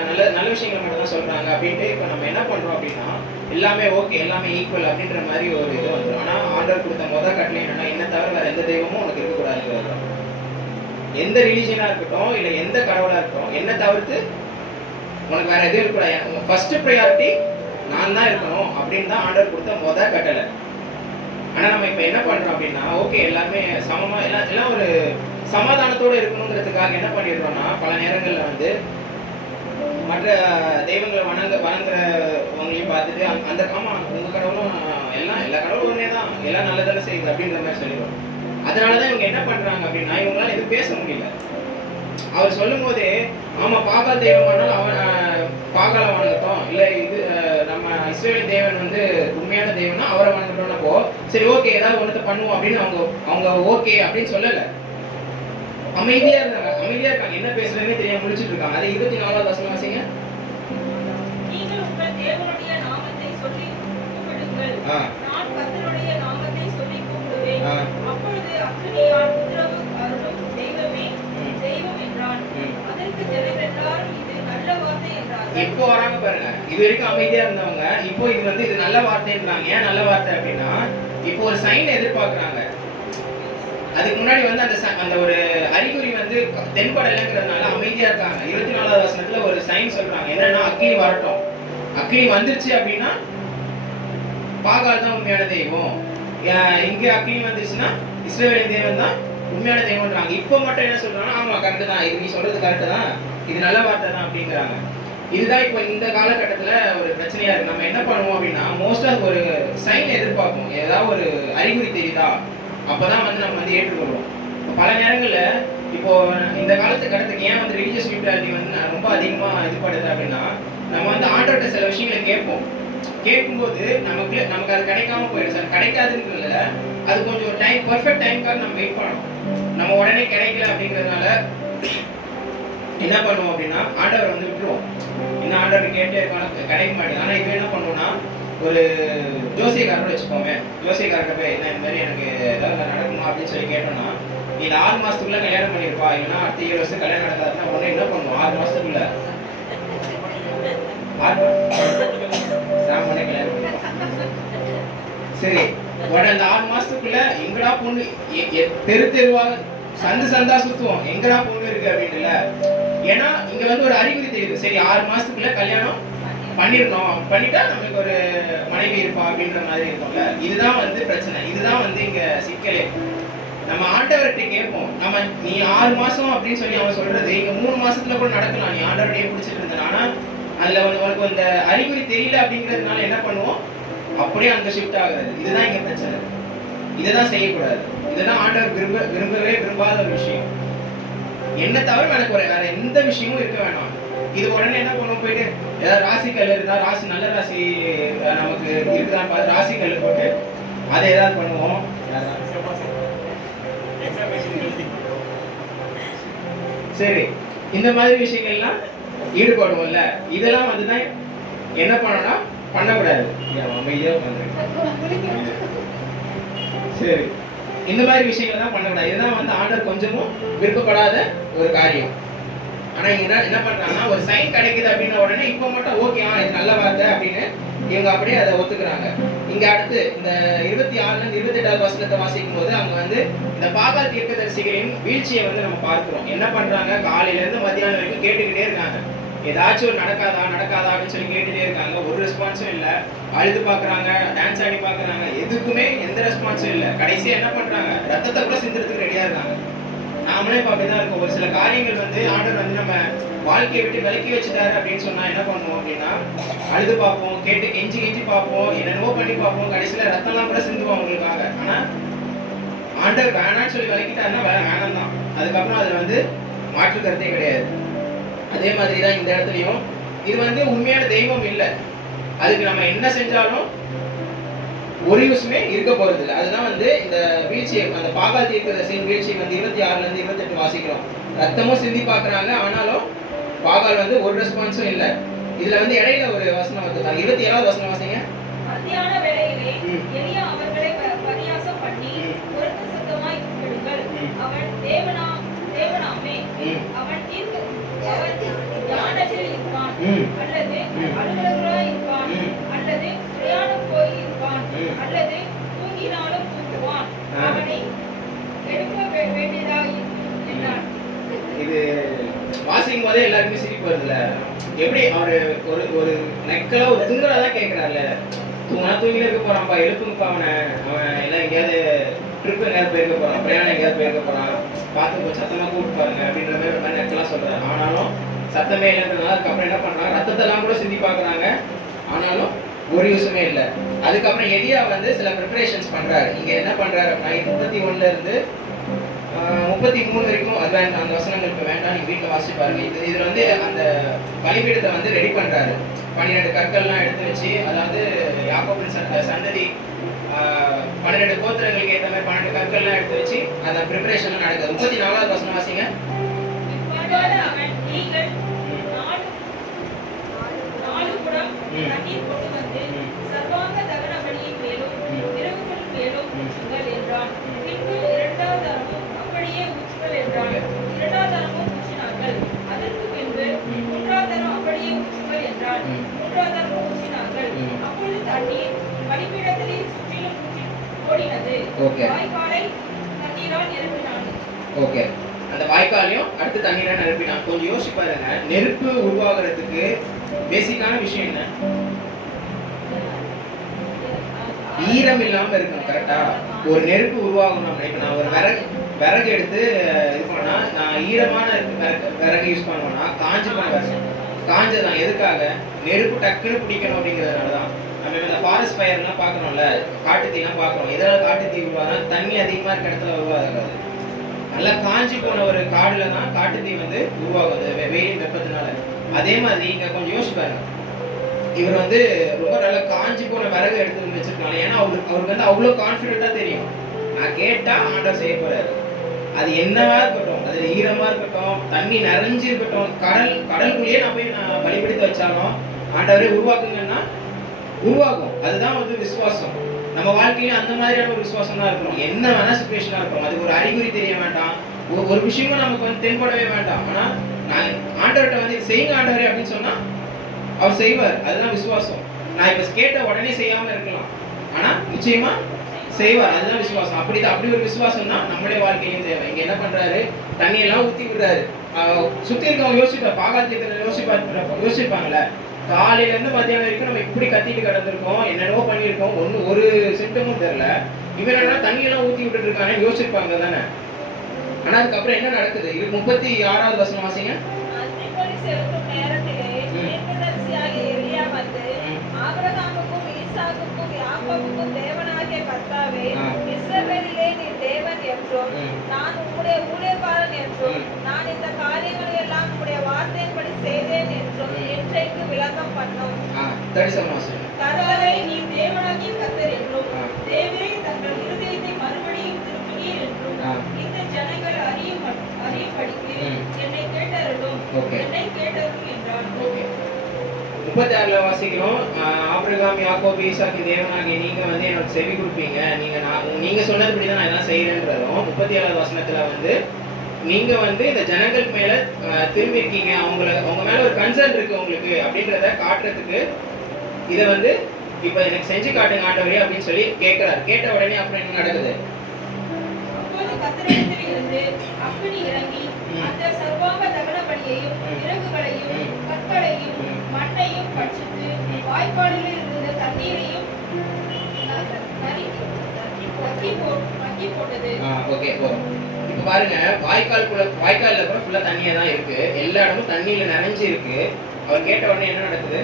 நல்ல நல்ல விஷயங்கள் மட்டும் தான் சொல்றாங்க அப்படின்ட்டு. இப்போ நம்ம என்ன பண்றோம் அப்படின்னா, எல்லாமே ஓகே, எல்லாமே ஈக்குவல் அப்படின்ற மாதிரி ஒரு இது வந்துடும். ஆனா ஆண்டவர் கொடுத்த முதல் கட்டளை என்னன்னா, என்ன தவிர வேற எந்த தெய்வமும் உனக்கு இருக்கக்கூடாது. எந்த ரிலீஜனா இருக்கட்டும், இல்ல எந்த கடவுளா இருக்கட்டும், என்ன தவிர்த்து உனக்கு வேற எதுவும் இருக்கக்கூடாது. ஃபர்ஸ்ட் ப்ரையாரிட்டி நான் தான் இருக்கணும் அப்படின்னு தான் ஆண்டவர் கொடுத்த முதல் கட்டளை. ஆனா நம்ம இப்ப என்ன பண்றோம் அப்படின்னா, ஓகே எல்லாருமே சமமா எல்லாம் ஒரு சமாதானத்தோட இருக்கணுங்கிறதுக்காக என்ன பண்ணிடுறோம்னா, பல நேரங்கள்ல வந்து மற்ற தெய்வங்களை வணங்குறவங்களையும் பார்த்துட்டு அந்த ஆமா உங்க கடவுளும் எல்லா கடவுளும் ஒன்னே தான், எல்லாம் நல்லதானே செய்யுது அப்படின்ற மாதிரி சொல்லிடுவோம். அதனாலதான் இவங்க என்ன பண்றாங்க அப்படின்னா, இவங்களால எதுவும் பேச முடியல. அவர் சொல்லும் போதே ஆமா பாகால் தெய்வம் ஆனாலும் அவன் பாகால வணங்கட்டும், இல்ல இது நம்ம இஸ்ரேல் தேவன் வந்து உண்மையான தெய்வம்னா அவரை வணங்கட்டோம்னப்போ சரி ஓகே ஏதாவது ஒன்றத்தை பண்ணுவோம் அப்படின்னு அவங்க ஓகே அப்படின்னு சொல்லல. அமைதியா இருக்காங்க, என்ன பேசுறதுன்னே தெரியாம முடிச்சிட்டு இருக்காங்க. அது 24வது வசனம் வாசிங்க. நீங்கள் உங்கள் தேவனுடைய நாமத்தை சொல்லி கூப்பிடுங்கள், நான் கர்த்தருடைய நாமத்தை சொல்லி கூப்பிடுவேன், அப்பொழுது அக்கினியால் உத்தரவு அருளும் தெய்வமே தெய்வம் என்றான். அதற்கு ஜனங்கள் எல்லாரும் இது நல்ல வார்த்தை என்றார்கள். இப்போ வராங்க பாருங்க, இது வரைக்கும் அமைதியா இருந்தவங்க இப்போ இது வந்து இது நல்ல வார்த்தைன்றாங்க. ஏன் நல்ல வார்த்தை அப்படின்னா, இப்போ ஒரு சைன் எதிர்பார்க்கறாங்க. அதுக்கு முன்னாடி வந்து அந்த ஒரு அறிகுறி வந்து தென்படலைங்கிறதுனால அமைதியா இருக்காங்க. 24வது வசனத்துல ஒரு சைன் சொல்றாங்க, என்னன்னா அக்கினி வரட்டும். அக்கினி வந்துருச்சு அப்படின்னா பாகால் தான் உண்மையான தெய்வம், இங்க அக்கினி வந்துச்சுன்னா இஸ்ரவேலின் தேவன் தான் உண்மையான தெய்வம்ன்றாங்க. இப்போ மட்டும் என்ன சொல்றாங்கன்னா, ஆமா கரெக்ட் தான், இது நீ சொல்றது கரெக்ட் தான், இது நல்ல வார்த்தை தான் அப்படிங்கிறாங்க. இதுதான் இப்போ இந்த காலகட்டத்துல ஒரு பிரச்சனையா இருக்கு. நம்ம என்ன பண்ணுவோம் அப்படின்னா, மோஸ்டா ஒரு சைன் எதிர்பார்ப்போம், ஏதாவது ஒரு அறிகுறி தெரியுதா அப்பதான் வந்து நம்ம வந்து ஏற்றுக்கொள்வோம். பல நேரங்கள்ல இப்போ இந்த காலத்துக்கு அடுத்துக்கு ஏன் வந்து ரிலீஜியஸ் நியூட்ரலிட்டி வந்து ரொம்ப அதிகமா இதுபடுது அப்படின்னா, நம்ம வந்து ஆண்டவர்கிட்ட சில விஷயங்களை கேட்கும்போது நமக்கு அது கிடைக்காம போயிடுச்சு. அது கிடைக்காதுன்றதுல அது கொஞ்சம் ஒரு டைம் பர்ஃபெக்ட் டைம்க்காக நம்ம வெயிட் பண்ணணும். நம்ம உடனே கிடைக்கல அப்படிங்கிறதுனால என்ன பண்ணுவோம் அப்படின்னா, ஆண்டவர் வந்து விட்டுருவோம். இன்னும் ஆண்டவர் கேட்டே இருக்காங்க, கிடைக்க மாட்டேங்குது. ஆனா இப்போ என்ன பண்ணுவோம்னா, ஒரு ஜோசியக்காரோட வச்சுக்கோங்க, ஜோசியக்கார்ட்ட போய் என்ன இந்த மாதிரி எனக்கு ஏதாவது நடக்குமா அப்படின்னு சொல்லி கேட்டோம்னா, நீ 6 மாசத்துக்குள்ள கல்யாணம் பண்ணிருப்பா, இல்லைன்னா அடுத்த 7 வருஷம் கல்யாணம் நடக்காதுன்னா உடனே என்ன பண்ணுவோம், 6 மாசத்துக்குள்ள சாமனை கல்யாணம் பண்ணிருப்பான். சரி உடனே அந்த 6 மாசத்துக்குள்ள எங்கடா பொண்ணு தெருவா சந்தா சுத்துவோம், எங்கடா பொண்ணு இருக்கு அப்படின்ட்டுல. ஏன்னா இங்க வந்து ஒரு அறிகுறி தெரியுது, சரி 6 மாசத்துக்குள்ள கல்யாணம் பண்ணிடணும், பண்ணிட்டா நம்மளுக்கு ஒரு மனைவி இருப்பா அப்படின்ற மாதிரி இருக்கும்ல. இதுதான் வந்து பிரச்சனை, இதுதான் வந்து இங்க சிக்கலே. நம்ம ஆண்டவர்கிட்ட கேட்போம், நம்ம நீ 6 மாசம் அப்படின்னு சொல்லி அவன் சொல்றது இங்க 3 மாசத்துல கூட நடக்கலாம், நீ ஆண்டவர்கிட்டயே பிடிச்சிட்டு இருந்த. ஆனா அதுல உனக்கு அந்த அறிகுறி தெரியல அப்படிங்கிறதுனால என்ன பண்ணுவோம், அப்படியே அங்க ஷிஃப்ட் ஆகுறது. இதுதான் இங்க பிரச்சனை, இதுதான் செய்யக்கூடாது. இதுதான் ஆண்டவர் விரும்பாத ஒரு விஷயம். என்ன தவிர எனக்கு வேற எந்த விஷயமும் இருக்க வேணாம். இது உடனே என்ன பண்ணுவோம், போயிட்டு ஏதாவது ராசி கல் இருந்தா ராசி நல்ல ராசி நமக்கு இருக்குதான்னு பார்த்து ராசி கல் போட்டு அதை ஏதாவது பண்ணுவோம். சரி இந்த மாதிரி விஷயங்கள்லாம் ஈடுபடுவோம்ல, இதெல்லாம் வந்துதான் என்ன பண்ணணும்னா பண்ணக்கூடாது. சரி இந்த மாதிரி விஷயங்கள் தான் பண்ணக்கூடாது. இதுதான் வந்து ஆண்டவர் கொஞ்சமும் விருப்பப்படாத ஒரு காரியம். ஆனா இங்க என்ன பண்றாங்கன்னா, ஒரு சைன் கிடைக்குது அப்படின்ன உடனே இப்ப மட்டும் ஓகே இது நல்ல வார்த்தை அப்படின்னு இவங்க அப்படியே அதை ஒத்துக்கிறாங்க. இங்க அடுத்து இந்த 26 28வது வசனத்தை வாசிக்கும் போது அங்க வந்து இந்த பாகால் தீர்க்கதரிசிகளின் வீழ்ச்சியை வந்து நம்ம பார்க்கிறோம். என்ன பண்றாங்க, காலையில இருந்து மத்தியானம் வரைக்கும் கேட்டுக்கிட்டே இருக்காங்க, ஏதாச்சும் ஒரு நடக்காதா அப்படின்னு சொல்லி கேட்டுட்டே இருக்காங்க. ஒரு ரெஸ்பான்ஸும் இல்ல. அழுது பாக்குறாங்க, டான்ஸ் ஆடி பாக்குறாங்க, எதுக்குமே எந்த ரெஸ்பான்ஸும் இல்ல. கடைசியா என்ன பண்றாங்க, ரத்தத்தை கூட சிந்துறதுக்கு ரெடியா இருக்காங்க. நாமளே இப்ப அப்படிதான் இருக்கும். ஒரு சில காரியங்கள் வந்து ஆண்டவர் வந்து நம்ம வாழ்க்கையை விட்டு விலக்கி வச்சுட்டாரு அப்படின்னு சொன்னா என்ன பண்ணுவோம் அப்படின்னா, அழுது பார்ப்போம், கேட்டு கெஞ்சி பார்ப்போம், என்னென்னவோ பண்ணி பார்ப்போம், கடைசியில ரத்தம்லாம் கூட சிந்துவோம் அவங்களுக்காக. ஆனா ஆண்டவர் வேணான்னு சொல்லி விளக்கிட்டாருன்னா வேணாம் தான். அதுக்கப்புறம் அதுல வந்து மாற்று கருத்தே கிடையாது. அதே மாதிரி தான் இந்த இடத்துலயும் இது வந்து உண்மையான தெய்வம் இல்லை. அதுக்கு நம்ம என்ன செஞ்சாலும் ஒரு யூஸுமே இருக்க போறது இல்லை. அதுதான் வந்து இந்த வீழ்ச்சியை, அந்த பாகால் தீர்க்கதரிசியின் வீழ்ச்சி வந்து 26ல இருந்து 28 வாசிக்கிறோம். ரத்தமும் சிந்தி பாக்குறாங்க, ஆனாலும் பாகால் வந்து ஒரு ரெஸ்பான்ஸும் இல்லை. இதுல வந்து இடையில ஒரு வசனம் வந்து 27வது வசனம் வாசிங்க. மத்தியான வேளையிலே எலியா அவர்களை பரியாசம் பண்ணி உரத்த சத்தமாய் கூப்பிடுங்கள், அவன் தேவனாமே, அவன் ஞானத்தில் இருப்பான், அல்லது அலுவலகராய் இருப்பான், அல்லது பிரயாணம் போய் இருப்பான், அல்லது தூங்கினாலும் தூங்குவான், அவனை எழுப்ப வேண்டியதாய் என்றான். இது வாசிக்கும் போதே எல்லாருக்குமே சிரிப்பு வருதுல்ல. எப்படி அவரு ஒரு நெக்கல ஒரு துங்குறதான் கேட்கிறாருல. தூங்கினா தூங்கில இருக்க போறான்ப்பா, எழுப்புங்கப்பா அவனை, அவன் எல்லாம் எங்கேயாவது ட்ரிப் எங்கேயாவது போயிருக்க போறான், பிரயாணம் எங்கேயாவது போயிருக்க போறான், பார்த்து கொஞ்சம் சத்தமா கூப்பிட்டு பாருங்க அப்படின்ற மாதிரி ஒரு மாதிரி நெக்கெல்லாம் சொல்றாரு. ஆனாலும் சத்தமே இல்லைன்றதுனால அதுக்கப்புறம் என்ன பண்றாங்க, ரத்தத்தெல்லாம் கூட சிந்தி பாக்குறாங்க, ஆனாலும் ஒரு யூஸுமே இல்லை. அதுக்கப்புறம் எலியா வந்து சில ப்ரிப்பரேஷன்ஸ் பண்றாரு. இங்க என்ன பண்றாரு அப்படின்னா 31ல இருந்து 33 வரைக்கும், அது அந்த வசனங்கள் இப்போ வேண்டாம், நீங்க வீட்டில் வாசிச்சு பாருங்க. இதுல வந்து அந்த பலிபீடத்தை வந்து ரெடி பண்றாரு. 12 கற்கள்லாம் எடுத்து வச்சு, அதாவது யாக்கோபின் சந்ததி 12 கோத்திரங்களுக்கு ஏற்ற மாதிரி 12 கற்கள்லாம் எடுத்து வச்சு அந்த ப்ரிப்பரேஷன்லாம் நடக்குது. 34வது வசனம் வாசிங்க. நீங்கள் 4 குடம் தண்ணீர் கொண்டு வந்து சர்வாங்க தகன பலியின் மேலும் விறகுகளின் மேலும் ஊற்றுங்கள் என்றான். பின்பு 2வது தரமும் அப்படியே ஊற்றுங்கள் என்றான். 2வது தரமும் ஊற்றினார்கள். அதற்கு பின்பு 3வது தரம் அப்படியே ஊற்றுங்கள் என்றான். 3வது தரமும் ஊற்றினார்கள். அப்பொழுது தண்ணீர் பலிபீடத்திலே சுற்றிலும் ஓடினது. வாய்க்காலை தண்ணீரால் நிரப்பினான். ஓகே, அந்த வாய்க்காலையும் அடுத்து தண்ணீரை நிரப்பினான். கொஞ்சம் யோசிச்சு பாருங்க, நெருப்பு உருவாகிறதுக்கு பேசிக்கான விஷயம் என்ன? ஈரம் இல்லாம இருக்கணும். கரெக்டா? ஒரு நெருப்பு உருவாகணும். இப்ப நான் ஒரு விறகு எடுத்து இது பண்ணா, நான் ஈரமான விறகு யூஸ் பண்ணுவேன்னா காஞ்சதான். எதுக்காக? நெருப்பு டக்குன்னு பிடிக்கணும் அப்படிங்கிறதுனாலதான். நம்ம இந்த ஃபாரஸ்ட் ஃபயர்லாம் பார்க்குறோம்ல, காட்டுத்தீலாம் பார்க்குறோம். எதனால காட்டுத்தீ உருவாகுனா, தண்ணி அதிகமா இருக்க இடத்துல உருவாகாது. நல்லா காஞ்சி போன ஒரு காடுல தான் காட்டுத்தீ வந்து உருவாகுது, வெயில் வெப்பத்தினால. அதே மாதிரி இங்க கொஞ்சம் யோசிச்சு பாருங்க, இவர் வந்து ரொம்ப நல்லா காஞ்சி போன விறகு எடுத்து வச்சிருக்காங்க. ஏன்னா அவருக்கு வந்து அவ்வளவு கான்ஃபிடென்ட்டா தெரியும், நான் கேட்டா ஆண்டவர் செய்ய போறாரு. அது என்னவா இருக்கட்டும், அது ஈரமா இருக்கட்டும், தண்ணி நிறைஞ்சு இருக்கட்டும், கடலுக்குள்ளேயே நான் பலிபிடித்து வச்சாலும் ஆண்டவரே உருவாக்குங்கன்னா உருவாகும். அதுதான் வந்து விசுவாசம். நம்ம வாழ்க்கையில அந்த மாதிரியான ஒரு விசுவாசம் தான் இருக்கணும். என்ன வேணா சிச்சுவேஷனா இருக்கும், அதுக்கு ஒரு அறிகுறி தெரிய வேண்டாம், ஒரு விஷயமும் நமக்கு வந்து தென்படவே வேண்டாம். ஆனா நான் ஆண்டவர்கிட்ட வந்து செய்யுங்க ஆண்டவரே அப்படின்னு சொன்னா அவர் செய்வார். அதுதான் விசுவாசம். நான் இப்ப கேட்ட உடனே செய்யாம இருக்கலாம், ஆனா நிச்சயமா செய்வார். அதுதான் விசுவாசம். அப்படி ஒரு விசுவாசம் தான் நம்மளுடைய வாழ்க்கையிலும் தேவை. இங்க என்ன பண்றாரு, தண்ணியெல்லாம் ஊத்தி விடுறாரு. சுத்தி இருக்கவங்க யோசிப்பாங்க, பாகாத்தியத்துல யோசிப்பாங்கல்ல, காலையில இருந்து மத்தியானம் வரைக்கும் நம்ம இப்படி கத்திட்டு கிடந்திருக்கோம், என்னென்னவோ பண்ணியிருக்கோம், ஒரு சிம்டமும் தெரியல, இவன் என்ன தண்ணியெல்லாம் ஊத்தி விட்டுட்டு இருக்கானே யோசிச்சிருப்பாங்க தானே. ஆனா அதுக்கப்புறம் என்ன நடக்குது? 36வது வசனம் வாசிங்க. ஆபிரகாமுக்கும் ஈசாக்குக்கும் யாக்கோபுக்கும் தேவனாகிய கர்த்தாவே, இஸ்ரவேலிலே நீர் தேவன் என்றும் நான் உம்முடைய ஊழியக்காரன் என்றும் நான் இந்த காரியங்களை எல்லாம் உம்முடைய வார்த்தையின்படி செய்தேன் என்றும் என்றைக்கு விளக்கம் பண்ணும். கர்த்தாவே நீர் தேவனாகிய கர்த்தர் என்றும் தேவரே தங்கள் இருதயத்தை மறுபடியும் திருப்பினீர் என்றும் இந்த ஜனங்கள் அறியும்படிக்கு என்னை கேட்டருளும் என்றான். 36ல வாசிக்கிறோம், ஆபிரகாம் யாக்கோபு ஈசாக்கு தேவனாகிய நீங்க வந்து எனக்கு செவி கொடுப்பீங்க, நீங்க சொன்னதுபடிதான் நான் எல்லாம் செய்யறேன்றதும். 37வது வசனத்துல வந்து நீங்க வந்து இந்த ஜனங்கள் மேல திரும்பி இருக்கீங்க, அவங்க மேல ஒரு கன்சர்ன் இருக்கு உங்களுக்கு அப்படின்றத காட்டுறதுக்கு இத வந்து இப்ப எனக்கு செஞ்சு காட்டுங்க ஆண்டவரே அப்படின்னு சொல்லி கேட்கிறாரு. கேட்ட உடனே அப்புறம் என்ன நடக்குது? அப்போது கர்த்தரிடத்தில் இருந்து அக்கினி இறங்கி அந்த சர்வாங்க தகன பலியையும் விறகுகளையும் கற்களையும் மண்ணையும் பட்சித்து வாய்க்காலில் இருந்த தண்ணீரையும் மக்கி போட்டது. ஓகே, போதும். இப்ப பாருங்க, வாய்க்கால்ல கூட ஃபுல்லா தண்ணியா தான் இருக்கு, எல்லா இடமும் தண்ணியில நிறைஞ்சு இருக்கு. அவர் கேட்ட உடனே என்ன நடக்குது?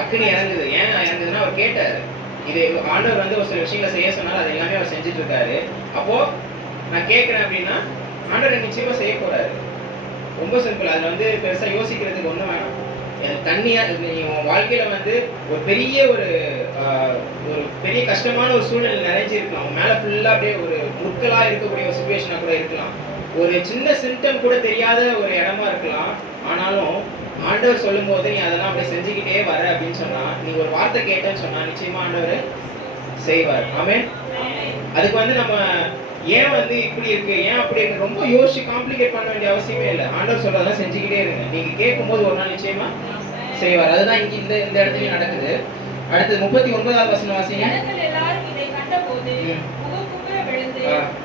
அக்கினி இறங்குது. ஏன் இறங்குதுன்னா அவர் கேட்டாரு. இது ஆண்டவர் வந்து ஒரு சில விஷயங்களை செய்ய சொன்னாலும் அது எல்லாமே அவர் செஞ்சுட்டு இருக்காரு. அப்போ நான் கேட்கிறேன் அப்படின்னா ஆண்டவர் நிச்சயமா செய்ய போறாரு. ரொம்ப சிம்பிள். அதுல வந்து பெருசா யோசிக்கிறதுக்கு ஒண்ணும் வேணாம். தண்ணியா உன் வாழ்க்கையில வந்து ஒரு பெரிய ஒரு பெரிய கஷ்டமான ஒரு சூழ்நிலை நிறைஞ்சு இருக்கலாம். உன் மேல ஃபுல்லா அப்படியே ஒரு முற்களா இருக்கக்கூடிய ஒரு சுச்சுவேஷனா கூட இருக்கலாம். ஒரு சின்ன சிம்டம் கூட தெரியாத ஒரு இடமா இருக்கலாம். ஆனாலும் ஆண்டவர் சொல்லும் போது நீ அதெல்லாம் அப்படியே செஞ்சுக்கிட்டே வர அப்படின்னு சொன்னா, நீ ஒரு வார்த்தை கேட்டேன்னு சொன்னா நிச்சயமா ஆண்டவர் செய்வார். ஆமென். அதுக்கு வந்து நம்ம ஏன் வந்து இப்படி இருக்கு, ஏன் அப்படி இருக்கு ரொம்ப யோசிச்சு காம்ப்ளிகேட் பண்ண வேண்டிய அவசியமே இல்லை. ஆண்டவர் சொல்றதெல்லாம் செஞ்சுக்கிட்டே இருங்க. நீங்க கேட்கும்போது ஒரு நாள் நிச்சயமா செய்வார். அதுதான் இங்க இந்த இடத்துலயும் நடக்குது. அடுத்து 39வது வசனம் வாசிங்க. ஜனங்கள் எல்லாரும் இதை கண்டபோது முகங்குப்புற விழுந்து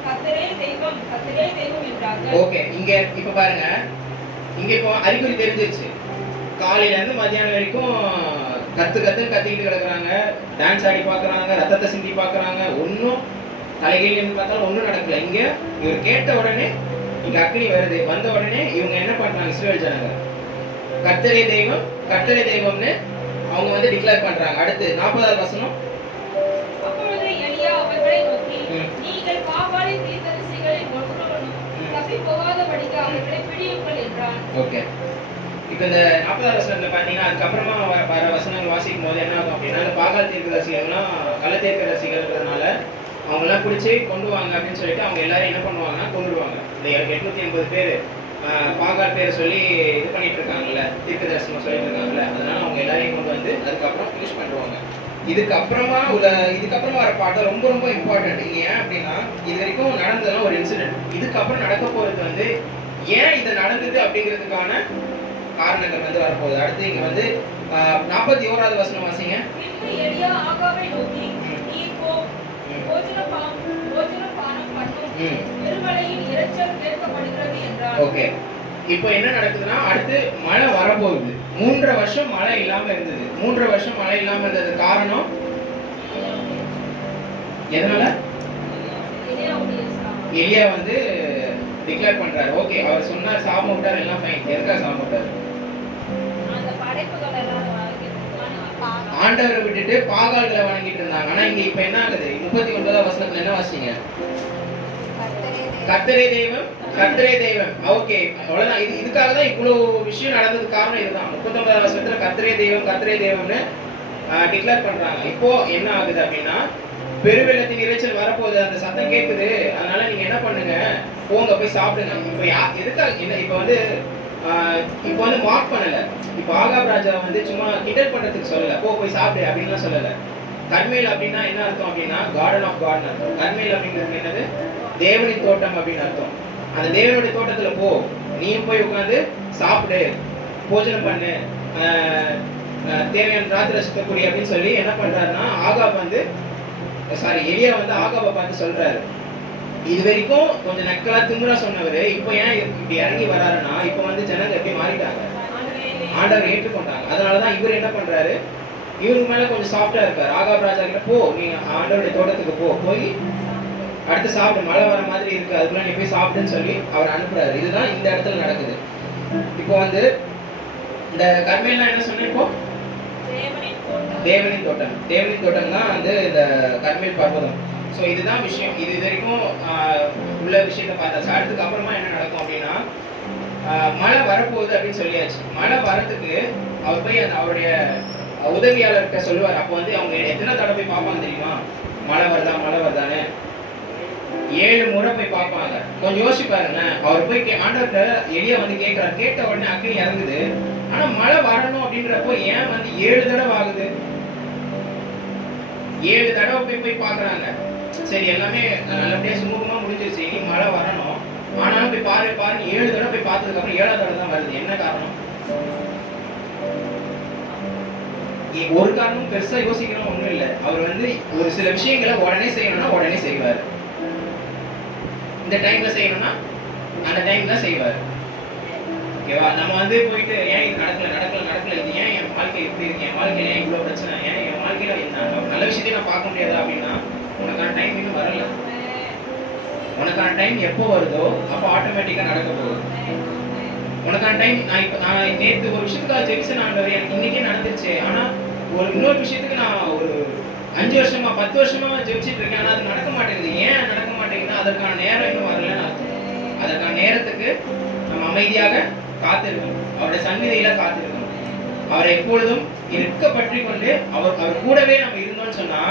கர்த்தரே தெய்வம், கர்த்தரே தெய்வம் என்றார்கள். ஓகே, இங்க இப்ப பாருங்க, இங்க இப்போ அறிகுறி தெரிஞ்சிருச்சு. காலையில இருந்து மத்தியானம் வரைக்கும் கத்திக்கிட்டு கிடக்குறாங்க, டான்ஸ் ஆடி பாக்குறாங்க, ரத்தத்தை சிந்தி பாக்குறாங்க, ஒன்னும் தலைகீழ் பார்த்தாலும் ஒன்றும் நடக்கல. இங்க இவர் கேட்ட உடனே இங்க அக்னி வருது. வந்த உடனே இவங்க என்ன பண்றாங்க, இஸ்ரவேல் ஜனங்க கர்த்தரே தெய்வம், கர்த்தரே தெய்வம்னு அவங்க வந்து டிக்ளேர் பண்றாங்க. அடுத்து 40வது வசனம். அப்பொழுது எலியா அவர்களை நோக்கி, நீங்கள் பாகாலின் தீர்க்கதரிசிகளில் ஒருவனும் தப்பி போகாதபடிக்கு அவர்களை பிடியுங்கள் என்றான். ஓகே, இப்போ இந்த 40வது வசனத்துல பாத்தீங்கன்னா அதுக்கப்புறமா வர வசனங்கள் வாசிக்கும் போது என்ன ஆகும் அப்படின்னா, இந்த பாகால் தீர்க்கதரிசிகள்லாம் கள்ள தீர்க்கதரிசிகள்ன்றதுனால அவங்கெல்லாம் பிடிச்சி கொண்டு வாங்க அப்படின்னு சொல்லிட்டு அவங்க எல்லாரும் என்ன பண்ணுவாங்கன்னா கொண்டுடுவாங்க. இந்த 880 பேர் பாகால் பேரை சொல்லி இது பண்ணிட்டு இருக்காங்கல்ல, தீர்க்க தரிசனம் சொல்லிட்டு இருக்காங்கல்ல, அதனால அவங்க எல்லாரையும் கொண்டு வந்து அதுக்கப்புறம் ஃபினிஷ் பண்ணுவாங்க. இதுக்கப்புறமா வர பாட்டம் ரொம்ப ரொம்ப இம்பார்ட்டன்ட். இங்க ஏன் அப்படின்னா இது வரைக்கும் நடந்ததெல்லாம் ஒரு இன்சிடென்ட். இதுக்கப்புறம் நடக்க போறது வந்து ஏன் இது நடந்தது அப்படிங்கிறதுக்கான காரணங்கள் வந்து வரப்போகுது. அடுத்து இங்க வந்து 41வது வசனம் வாசிங்க. பின்பு எலியா ஆகாபை நோக்கி, நீ போ, போஜன பானம் பண்ணும், பெருமழையின் இரைச்சல் கேட்கப்படுகிறது என்றார். ஓகே, இப்போ என்ன நடக்குதுன்னா அடுத்து மழை வரப்போகுது. 3 வருஷம் மழை இல்லாம இருந்தது. 3 வருஷம் மழை இல்லாம இருந்தது காரணம் எதனால? எலியா வந்து டிக்ளேர் பண்றாரு. ஓகே, அவர் சொன்னார் சாபம் விட்டார், எல்லாம் ஃபைன். எதுக்காக சாபம் விட்டாரு? அந்த படைப்புகள் எல்லாம் ஆண்டவரை விட்டுட்டு பாகால்களை வணங்கிட்டு இருந்தாங்க. ஆனா இங்க இப்ப என்ன ஆகுது? 39வது வசனத்துல என்ன வாசிங்க? கர்த்தரே தெய்வம், கர்த்தரே தெய்வம். ஓகே, அவ்வளவுதான். இதுக்காக தான் இவ்வளவு விஷயம் நடந்ததுக்கு காரணம் இதுதான். 39வது வசனத்துல கர்த்தரே தெய்வம், கர்த்தரே தெய்வம்னு டிக்ளேர் பண்றாங்க. இப்போ என்ன ஆகுது அப்படின்னா, பெருவெள்ளத்தின் இரைச்சல் வரப்போகுது, அந்த சத்தம் கேட்குது. அதனால நீங்க என்ன பண்ணுங்க, போங்க போய் சாப்பிடுங்க. இப்போ எதுக்காக என்ன இப்போ வந்து மார்க் பண்ணல. இப்போ ஆகாப் ராஜா வந்து சும்மா கிண்டல் பண்றதுக்கு சொல்லல, போய் சாப்பிடு அப்படின்லாம் சொல்லல. கர்மேல் அப்படின்னா என்ன அர்த்தம் அப்படின்னா கார்டன் ஆஃப் காட்னு அர்த்தம். கர்மேல் அப்படிங்கிறது என்னது? தேவனின் தோட்டம் அப்படின்னு அர்த்தம். அந்த தேவனுடைய தோட்டத்துல போ, நீயும் போய் உட்காந்து சாப்பிடு, போஜனம் பண்ணு, தேவையான ராத்திரி சுத்தக்கூடிய அப்படின்னு சொல்லி என்ன பண்றாருன்னா ஆகாப் வந்து எலியா வந்து ஆகாபை பார்த்து சொல்றாரு. இது வரைக்கும் கொஞ்சம் நக்கலா திமுறா சொன்னவரு இப்போ ஏன் இப்படி இறங்கி வராருன்னா, இப்போ வந்து ஜனங்க எப்படி மாறிட்டாங்க, ஆண்டவர் ஏற்றுக்கொண்டாங்க. அதனாலதான் இவர் என்ன பண்றாரு, இவருக்கு மேல கொஞ்சம் சாஃப்டா இருக்காரு. ஆகாப் ராஜா கிட்ட போ, நீ ஆண்டவருடைய தோட்டத்துக்கு போய் அடுத்து சாப்பிடு, மழை வர மாதிரி இருக்கு, அதுக்குள்ள நீ போய் சாப்பிடுன்னு சொல்லி அவர் அனுப்புறாரு. இதுதான் இந்த இடத்துல நடக்குது. இப்போ வந்து இந்த கர்மேல்லாம் என்ன சொன்னேன், இப்போ தேவனின் தோட்டம். தேவனின் தோட்டம் தான் வந்து இந்த கர்மேல் பர்வதம். ஸோ இதுதான் விஷயம். இது வரைக்கும் உள்ள விஷயத்த பார்த்தாச்சு. அடுத்துக்கு அப்புறமா என்ன நடக்கும் அப்படின்னா, மழை வரப்போகுது அப்படின்னு சொல்லியாச்சு. மழை வரத்துக்கு அவர் போய் அவருடைய உதவியாளர்கிட்ட சொல்லுவார். அப்போ வந்து அவங்க எத்தனை தடவை போய் பார்ப்பாங்க தெரியுமா, மழை வருதான்னு 7 முறை போய் பார்ப்பாங்க. கொஞ்சம் யோசிச்சு பாருங்க. அவர் போய் ஆண்டவர்கிட்ட எலியா வந்து கேட்கிறார். கேட்ட உடனே அக்னி இறங்குது. ஆனா மழை வரணும் அப்படின்றப்போ ஏன் வந்து 7 தடவை ஆகுது? 7 தடவை போய் பாக்குறாங்க. சரி, எல்லாமே நல்லபடியா சுமூகமா முடிஞ்சிருச்சு, இனி மழை வரணும். ஆனாலும் போய் பாருன்னு 7 தடவை போய் பார்த்ததுக்கு அப்புறம் 7ஆவது தடவை தான் வருது. என்ன காரணம்? ஒரு காரணமும் பெருசா யோசிக்கணும் ஒண்ணும் இல்லை. அவர் வந்து ஒரு சில விஷயங்களை உடனே செய்யணும்னா உடனே செய்வார். இந்த டைம்ல செய்யணும்னா அந்த டைம் தான் செய்வார். ஓகேவா? நம்ம வந்து போயிட்டு ஏன் இது நடக்கல, இது ஏன் என் வாழ்க்கை இப்படி இருக்கு, என் வாழ்க்கையில ஏன் இவ்வளவு பிரச்சனை, ஏன் என் வாழ்க்கையில நல்ல விஷயத்தையும் நான் பார்க்க முடியாதா அப்படின்னா, உனக்கான டைம் இன்னும் வரல. உனக்கான டைம் எப்போ வருதோ அப்போ ஆட்டோமேட்டிக்கா நடக்க போகுது. உனக்கான டைம் நான் நேற்று ஒரு விஷயத்துக்காக ஜெயிச்சேன், எனக்கு இன்னைக்கே நடந்துச்சு. ஆனா இன்னொரு விஷயத்துக்கு நான் ஒரு 5 வருஷமா 10 வருஷமா ஜெயிச்சிட்டு இருக்கேன். ஆனா அது நடக்க மாட்டேங்குது. ஏன் நடக்க மாட்டேங்குது? அதற்கான நேரம் இன்னும் வரலன்னு அர்த்தம். அதற்கான நேரத்துக்கு நம்ம அமைதியாக காத்திருக்கணும், அவருடைய சந்நிதியில காத்திருக்கணும். அவரை எப்பொழுதும் இருக்க பற்றி கொண்டு அவர் கூடவே நம்ம இருந்தோம்னு சொன்னா,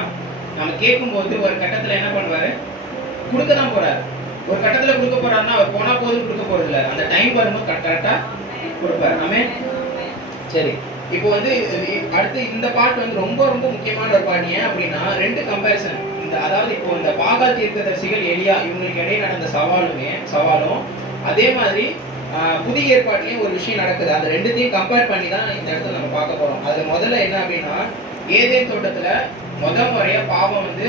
நம்ம கேட்கும்போது ஒரு கட்டத்துல என்ன பண்ணுவாரு, கொடுக்க தான் போறாரு. ஒரு கட்டத்துல கொடுக்க போறாருன்னா அவர் போனா போதும் கொடுக்க போறது இல்லை, அந்த டைம் வரும்போது கரெக்டா கொடுப்பாரு. ஆமென். சரி, இப்போ வந்து அடுத்து இந்த பாட்டு வந்து ரொம்ப ரொம்ப முக்கியமான ஒரு பாட்டு. ஏன் அப்படின்னா ரெண்டு கம்பேரிசன். இந்த அதாவது இப்போ இந்த பாகால் தீர்க்கதரிசிகள் எலியா இவங்களுக்கு இடையே நடந்த சவாலும் அதே மாதிரி புதிய ஏற்பாட்டிலையும் ஒரு விஷயம் நடக்குது. அந்த ரெண்டுத்தையும் கம்பேர் பண்ணி தான் இந்த இடத்துல நம்ம பார்க்க போறோம். அதுல முதல்ல என்ன அப்படின்னா, ஏதேன் தோட்டத்துல முறையா பாவம் வந்து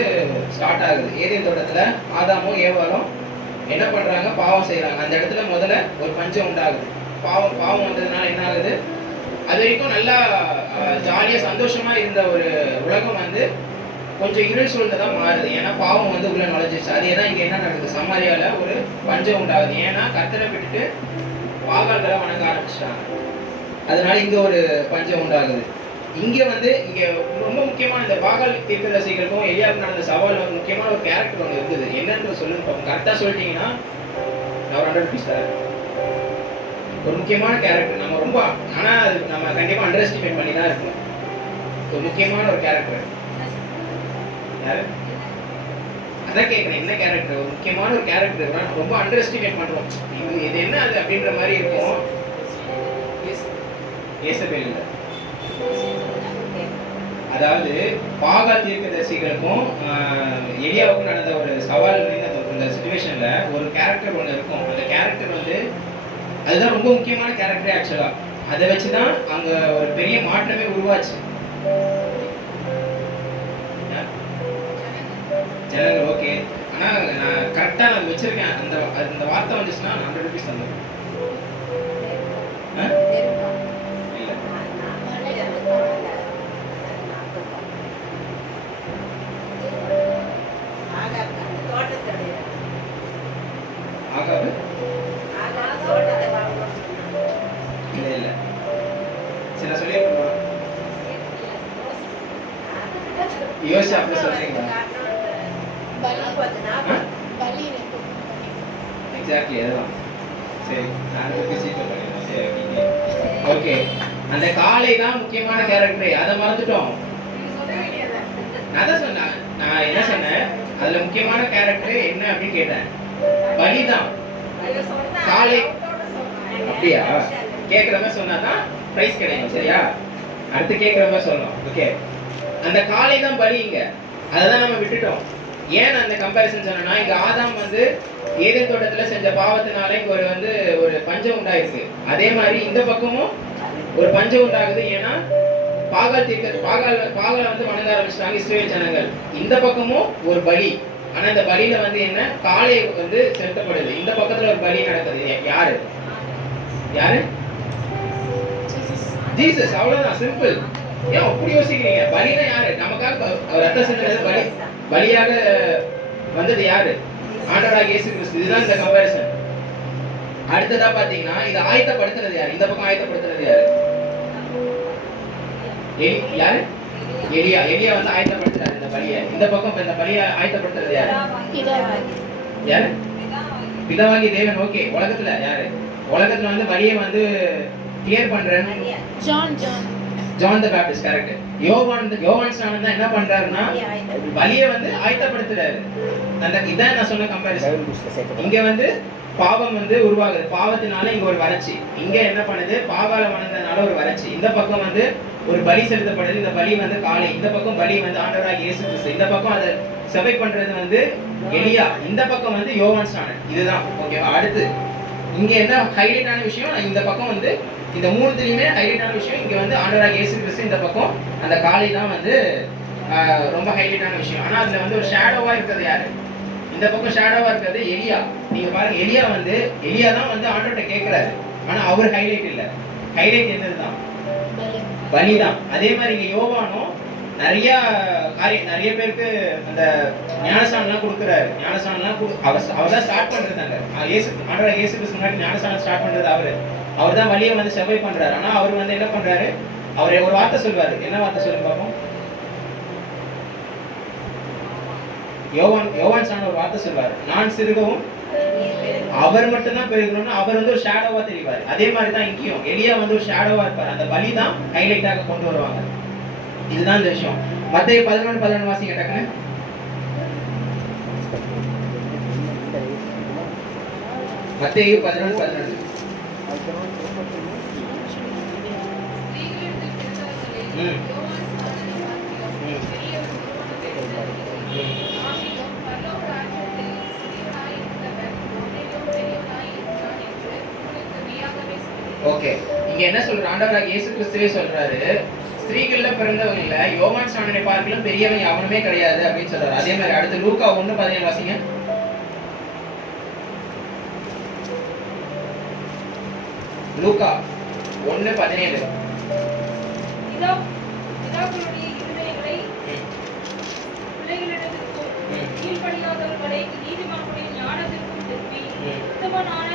ஸ்டார்ட் ஆகுது. ஏதேன் தோட்டத்துல ஆதாமும் ஏவாளும் என்ன பண்றாங்க, பாவம் செய்யறாங்க. அந்த இடத்துல முதல்ல ஒரு பஞ்சம் உண்டாகுது. பாவம் வந்ததுனால என்ன ஆகுது, அது வரைக்கும் நல்லா ஜாலியா சந்தோஷமா இருந்த ஒரு உலகம் வந்து கொஞ்சம் இருள் சூழ்ந்ததா மாறுது. ஏன்னா பாவம் வந்து உள்ள நுழைஞ்சிச்சு. அதே தான் இங்க என்ன நடக்குது, சமாரியால ஒரு பஞ்சம் உண்டாகுது. ஏன்னா கர்த்தரை விட்டுட்டு பாகால்களை வணங்க ஆரம்பிச்சிட்டாங்க. அதனால இங்க ஒரு பஞ்சம் உண்டாகுது. இங்க வந்து இங்க ரொம்ப முக்கியமான இந்த பாகால் தீர்க்கதரிசிகளுக்கும் எலியாவுக்கும் நடந்த சவால் வந்து முக்கியமான ஒரு கேரக்டர் ஒன்று இருக்குது. என்னன்னு சொல்லுங்க பாப்போம். கரெக்டா சொல்லிட்டீங்கன்னா நான் 100 rupees தரேன். ஒரு முக்கியமான கேரக்டர். நம்ம ரொம்ப ஆனா அது நம்ம கண்டிப்பா அண்டர் எஸ்டிமேட் பண்ணி தான் இருக்கணும். ஒரு முக்கியமான ஒரு கேரக்டர் யாரு, அதான் கேட்குறேன். என்ன கேரக்டர், ஒரு முக்கியமான ஒரு கேரக்டர் ரொம்ப அண்டர் எஸ்டிமேட் பண்றோம். இது என்ன அது அப்படின்ற மாதிரி இருக்கும். ஏசபேல் இல்லை, அதாவது பாகால் தீர்க்கதரிசிகளுக்கும் எலியாவுக்கும் நடந்த ஒரு சவால். இந்த சிச்சுவேஷன்ல ஒரு கேரக்டர் ஒன்று இருக்கும். அந்த கேரக்டர் வந்து அதுதான் ரொம்ப முக்கியமான கேரக்டர் ஆக்சுவலா. அதை வச்சுதான் அங்க ஒரு பெரிய மாற்றமே உருவாச்சு. ஜனங்கள் ஓகே, ஆனா நான் கரெக்டா நான் வச்சிருக்கேன். அந்த வார்த்தை வந்துச்சுன்னா 100 rupees தந்துடுறேன். ஆகாது இல்ல சில சொல்லி யோசிச்சு அப்படி சொல்றீங்களா? எக்ஸாக்ட்லி அதுதான். சரி, ஓகே. அந்த காளை தான் முக்கியமான கேரக்டர். அதை மறந்துட்டோம். நான் சொன்னேன், நான் என்ன சொன்னேன், அதுல முக்கியமான கேரக்டர் என்ன அப்படின்னு கேட்டேன். பலிதான். காளை அப்படியா? கேட்கிற மாதிரி சொன்னாதான் பிரைஸ் கிடைக்கும். சரியா? அடுத்து கேட்கிற மாதிரி சொல்லணும். ஓகே, அந்த காளை தான் பலி. இங்க அதான் நம்ம விட்டுட்டோம். ஏன் அந்த கம்பேரிசன் சொன்னா, இங்க ஆதாம் வந்து ஏதேன் தோட்டத்துல செஞ்ச பாவத்தினால இங்க ஒரு பஞ்சம் உண்டாயிருக்கு. அதே மாதிரி இந்த பக்கமும் ஒரு பஞ்சம் உண்டாகுது. ஏன்னா பாகால் வந்து வணங்க ஆரம்பிச்சிட்டாங்க இஸ்ரவேல் ஜனங்கள். இந்த பக்கமும் ஒரு பலி. ஆனா இந்த பலியில வந்து என்ன, காளை வந்து செலுத்தப்படுது. இந்த பக்கத்துல ஒரு பலி நடக்குது. யாரு யாரு? ஜீசஸ். அவ்வளவுதான், சிம்பிள். ஏன் அப்படி யோசிக்கிறீங்க? பலினா யாரு? நமக்காக ரத்தம் சிந்தினது பலியாக வந்தது யாரு? ஆண்டவராகிய இயேசு கிறிஸ்து. இதுதான் இந்த கம்பேரிசன். அடுத்ததா பாத்தீங்கன்னா இதை ஆயத்தப்படுத்துறது யாரு? இந்த பக்கம் ஆயத்தப்படுத்துறது யாரு? யாரு? எலியா வந்து ஆயத்தப்படுத்துறாரு இந்த பலியை. இந்த பக்கம் இந்த பலியை ஆயத்தப்படுத்துறது யாரு? யாரு? பிதாவாகிய தேவன். ஓகே, உலகத்துல யாரு? உலகத்துல வந்து பலியை வந்து கிளியர் பண்றேன்னு ஜான் தி பேப்டிஸ்ட். கரெக்ட். யோவான் ஸ்நானன் தான் என்ன பண்றாருன்னா பலியை வந்து ஆயத்தப்படுத்துறாரு. இதான் நான் சொன்ன கம்பேரிசன். இங்க வந்து பாவம் வந்து உருவாகுது. பாவத்தினால இங்க ஒரு வறட்சி. இங்க என்ன பண்ணுது, பாகால வணங்குறதுனால ஒரு வறட்சி. இந்த பக்கம் வந்து ஒரு பலி செலுத்தப்படுது. இந்த பலி வந்து காளை. இந்த பக்கம் பலி வந்து ஆண்டவராகிய இயேசு கிறிஸ்து. இந்த பக்கம் அதை செவை பண்றது வந்து எலியா. இந்த பக்கம் வந்து யோவான் ஸ்நானன். இதுதான் ஓகேவா? அடுத்து இங்க என்ன ஹைலைட்டான விஷயம், இந்த பக்கம் வந்து இந்த மூணுத்துலயுமே ஹைலைட்டான விஷயம் இங்க வந்து ஆண்டவராகிய இயேசு கிறிஸ்து. இந்த பக்கம் அந்த காளை தான் வந்து ரொம்ப ஹைலைட்டான விஷயம். ஆனா அதுல வந்து ஒரு ஷேடோவா இருக்கிறது யாரு? இந்த பக்கம் ஷேடோவா இருக்கிறது எலியா. நீங்க பாருங்க, எலியா தான் வந்து ஆண்டவர்கிட்ட கேட்கிறாரு. ஆனா அவர் ஹைலைட் இல்ல. ஹைலைட் என்னதுதான்? பலிதான். அதே மாதிரி இங்க யோவானும் நிறைய பேருக்கு அந்த ஞானஸ்தானம்லாம் கொடுக்குறாரு. ஞானஸ்தானம்லாம் அவர் தான் ஸ்டார்ட் பண்றதாங்க. ஆண்டவராகிய இயேசு கிறிஸ்து முன்னாடி ஞானஸ்தானம் ஸ்டார்ட் பண்றது அவர் தான் வழியை வந்து செவ்வை பண்றாரு. ஆனா அவர் வந்து என்ன பண்றாரு, அவர் ஒரு வார்த்தை சொல்வாரு. என்ன வார்த்தை சொல்லுங்க பாப்போம். யோவான் சாணன் ஒரு வார்த்தை சொல்வார், நான் சிறுகவும் அவர் மட்டும்தான் பெருகணும்னு அவர் வந்து ஒரு ஷேடோவா தெரிவார். அதே மாதிரி தான் இங்கேயும் எலியா வந்து ஒரு ஷேடோவா இருப்பார். அந்த பலி தான் ஹைலைட்டாக கொண்டு வருவாங்க. இதுதான் இந்த விஷயம். மத்தேயு 11:11 வாசிங்க டக்குன்னு. மத்தேயு 11:11. ஓகே, இங்க என்ன சொல்ற ஆண்டவராகிய இயேசு கிறிஸ்துவே சொல்றாரு, ஸ்திரீகள்ல பிறந்தவங்கல யோவான் ஸ்நானனை பார்க்கலும் பெரியவன் எவனுமே கிடையாது அப்படின்னு சொல்றாரு. அதே மாதிரி அடுத்து லூக்கா 1:17 வாசிங்க. லூக்கா 1:17. இதோ பிதாக்களுடைய இருதயங்களை பிள்ளைகளிடத்திற்கும் கீழ்ப்படியாதவர்களை நீதிமான்களுடைய ஞானத்திற்கும் திருப்பி உத்தமனான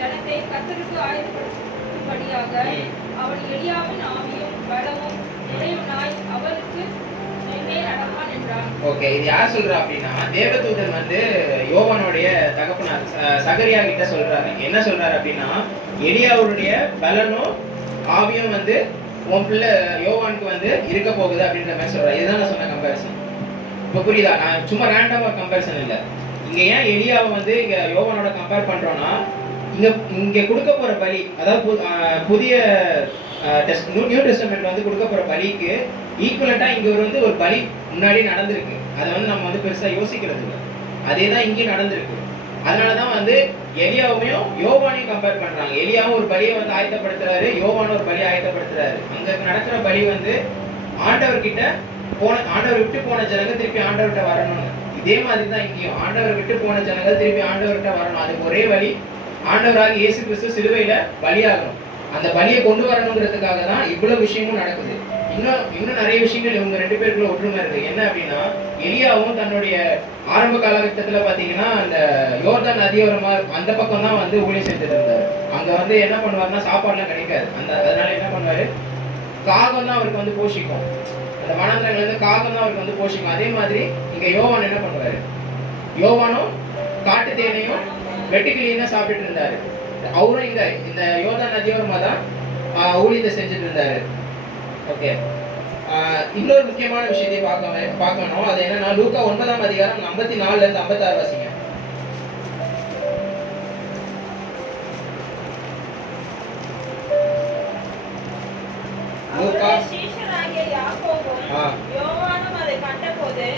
ஜனத்தை கர்த்தருக்கு ஆயத்தப்படுத்தும்படியாக அவன் எலியாவின் ஆவியும் பலமும் உடையவனாய் அவருக்கு மேலே நடப்பான் என்றான். ஓகே, இது யார் சொல்றா அப்படின்னா தேவதூதன் வந்து யோவானுடைய தகப்பனார் சகரியா கிட்ட சொல்றாரு. என்ன சொல்றாரு அப்படின்னா, எலியாவுடைய பலனும் ஆவியும் வந்து உன் பிள்ளை யோவானுக்கு வந்து இருக்க போகுது அப்படின்ற மாதிரி சொல்றாரு. இதுதான் நான் சொன்ன கம்பேரிசன். இப்போ புரியுதா? நான் சும்மா ரேண்டமா கம்பேரிசன் இல்லை. இங்க ஏன் எலியாவை வந்து இங்க யோவானோட கம்பேர் பண்றோம்னா, இங்க கொடுக்க போற பலி, அதாவது புதிய நியூ டெஸ்டமெண்ட்ல வந்து கொடுக்க போற பலிக்கு ஈக்குவலண்டா இங்க வந்து ஒரு பலி முன்னாடி நடந்திருக்கு. அதை வந்து நம்ம வந்து பெருசா யோசிக்கிறது இல்லை. அதே தான் இங்கே நடந்திருக்கு. அதனாலதான் வந்து எலியாவையும் யோவானையும் கம்பேர் பண்றாங்க. எலியாவும் ஒரு பலியை வந்து ஆயத்தப்படுத்துறாரு, யோவானும் ஒரு பலியை ஆயத்தப்படுத்துறாரு. அங்க நடக்கிற பலி வந்து ஆண்டவர்கிட்ட ஆண்டவர் விட்டு போன ஜனங்க திருப்பி ஆண்டவர்கிட்ட வரணும்னு. இதே மாதிரி தான் இங்கேயும் ஆண்டவர் விட்டு போன ஜனங்க திருப்பி ஆண்டவர்கிட்ட வரணும். அதுக்கு ஒரே வழி ஆண்டவராக இயேசு கிறிஸ்து சிலுவையில பலியாகணும். அந்த பலியை கொண்டு வரணுங்கிறதுக்காக தான் இவ்வளவு விஷயமும் நடக்குது. இன்னும் நிறைய விஷயங்கள் இவங்க ரெண்டு பேருக்குள்ள ஒற்றுமை இருக்கு. என்ன அப்படின்னா, எலியாவும் தன்னுடைய ஆரம்ப காலகட்டத்துல பாத்தீங்கன்னா அந்த யோர்தான் நதியோரமா அந்த பக்கம் தான் வந்து ஊழியம் செஞ்சுட்டு இருந்தாரு. அங்க வந்து என்ன பண்ணுவாருன்னா, சாப்பாடுலாம் கிடைக்காது. அதனால என்ன பண்ணுவாரு, காகம் தான் அவருக்கு வந்து போஷிக்கும். அந்த வனாந்தரங்கள்ல இருந்து காகம் தான் அவருக்கு வந்து போஷிக்கும். அதே மாதிரி இங்க யோவான் என்ன பண்ணுவாரு, யோவானும் காட்டு தேனையும் வெட்டுக்கிளியும் தான் சாப்பிட்டுட்டு இருந்தாரு. அவரும் இந்த யோர்தான் நதியோரமா தான் ஊழியத்தை செஞ்சுட்டு இருந்தாரு. ஓகே, இன்னொரு முக்கியமான விஷயத்தை பார்க்கணும். அது என்னன்னா, லூக்கா 9ஆம் அதிகாரம் 54 இருந்து 56 வாசிங்க. லூக்கா சீஷராகிய யாக்கோபும் யோவானும் அதை கண்டபோது,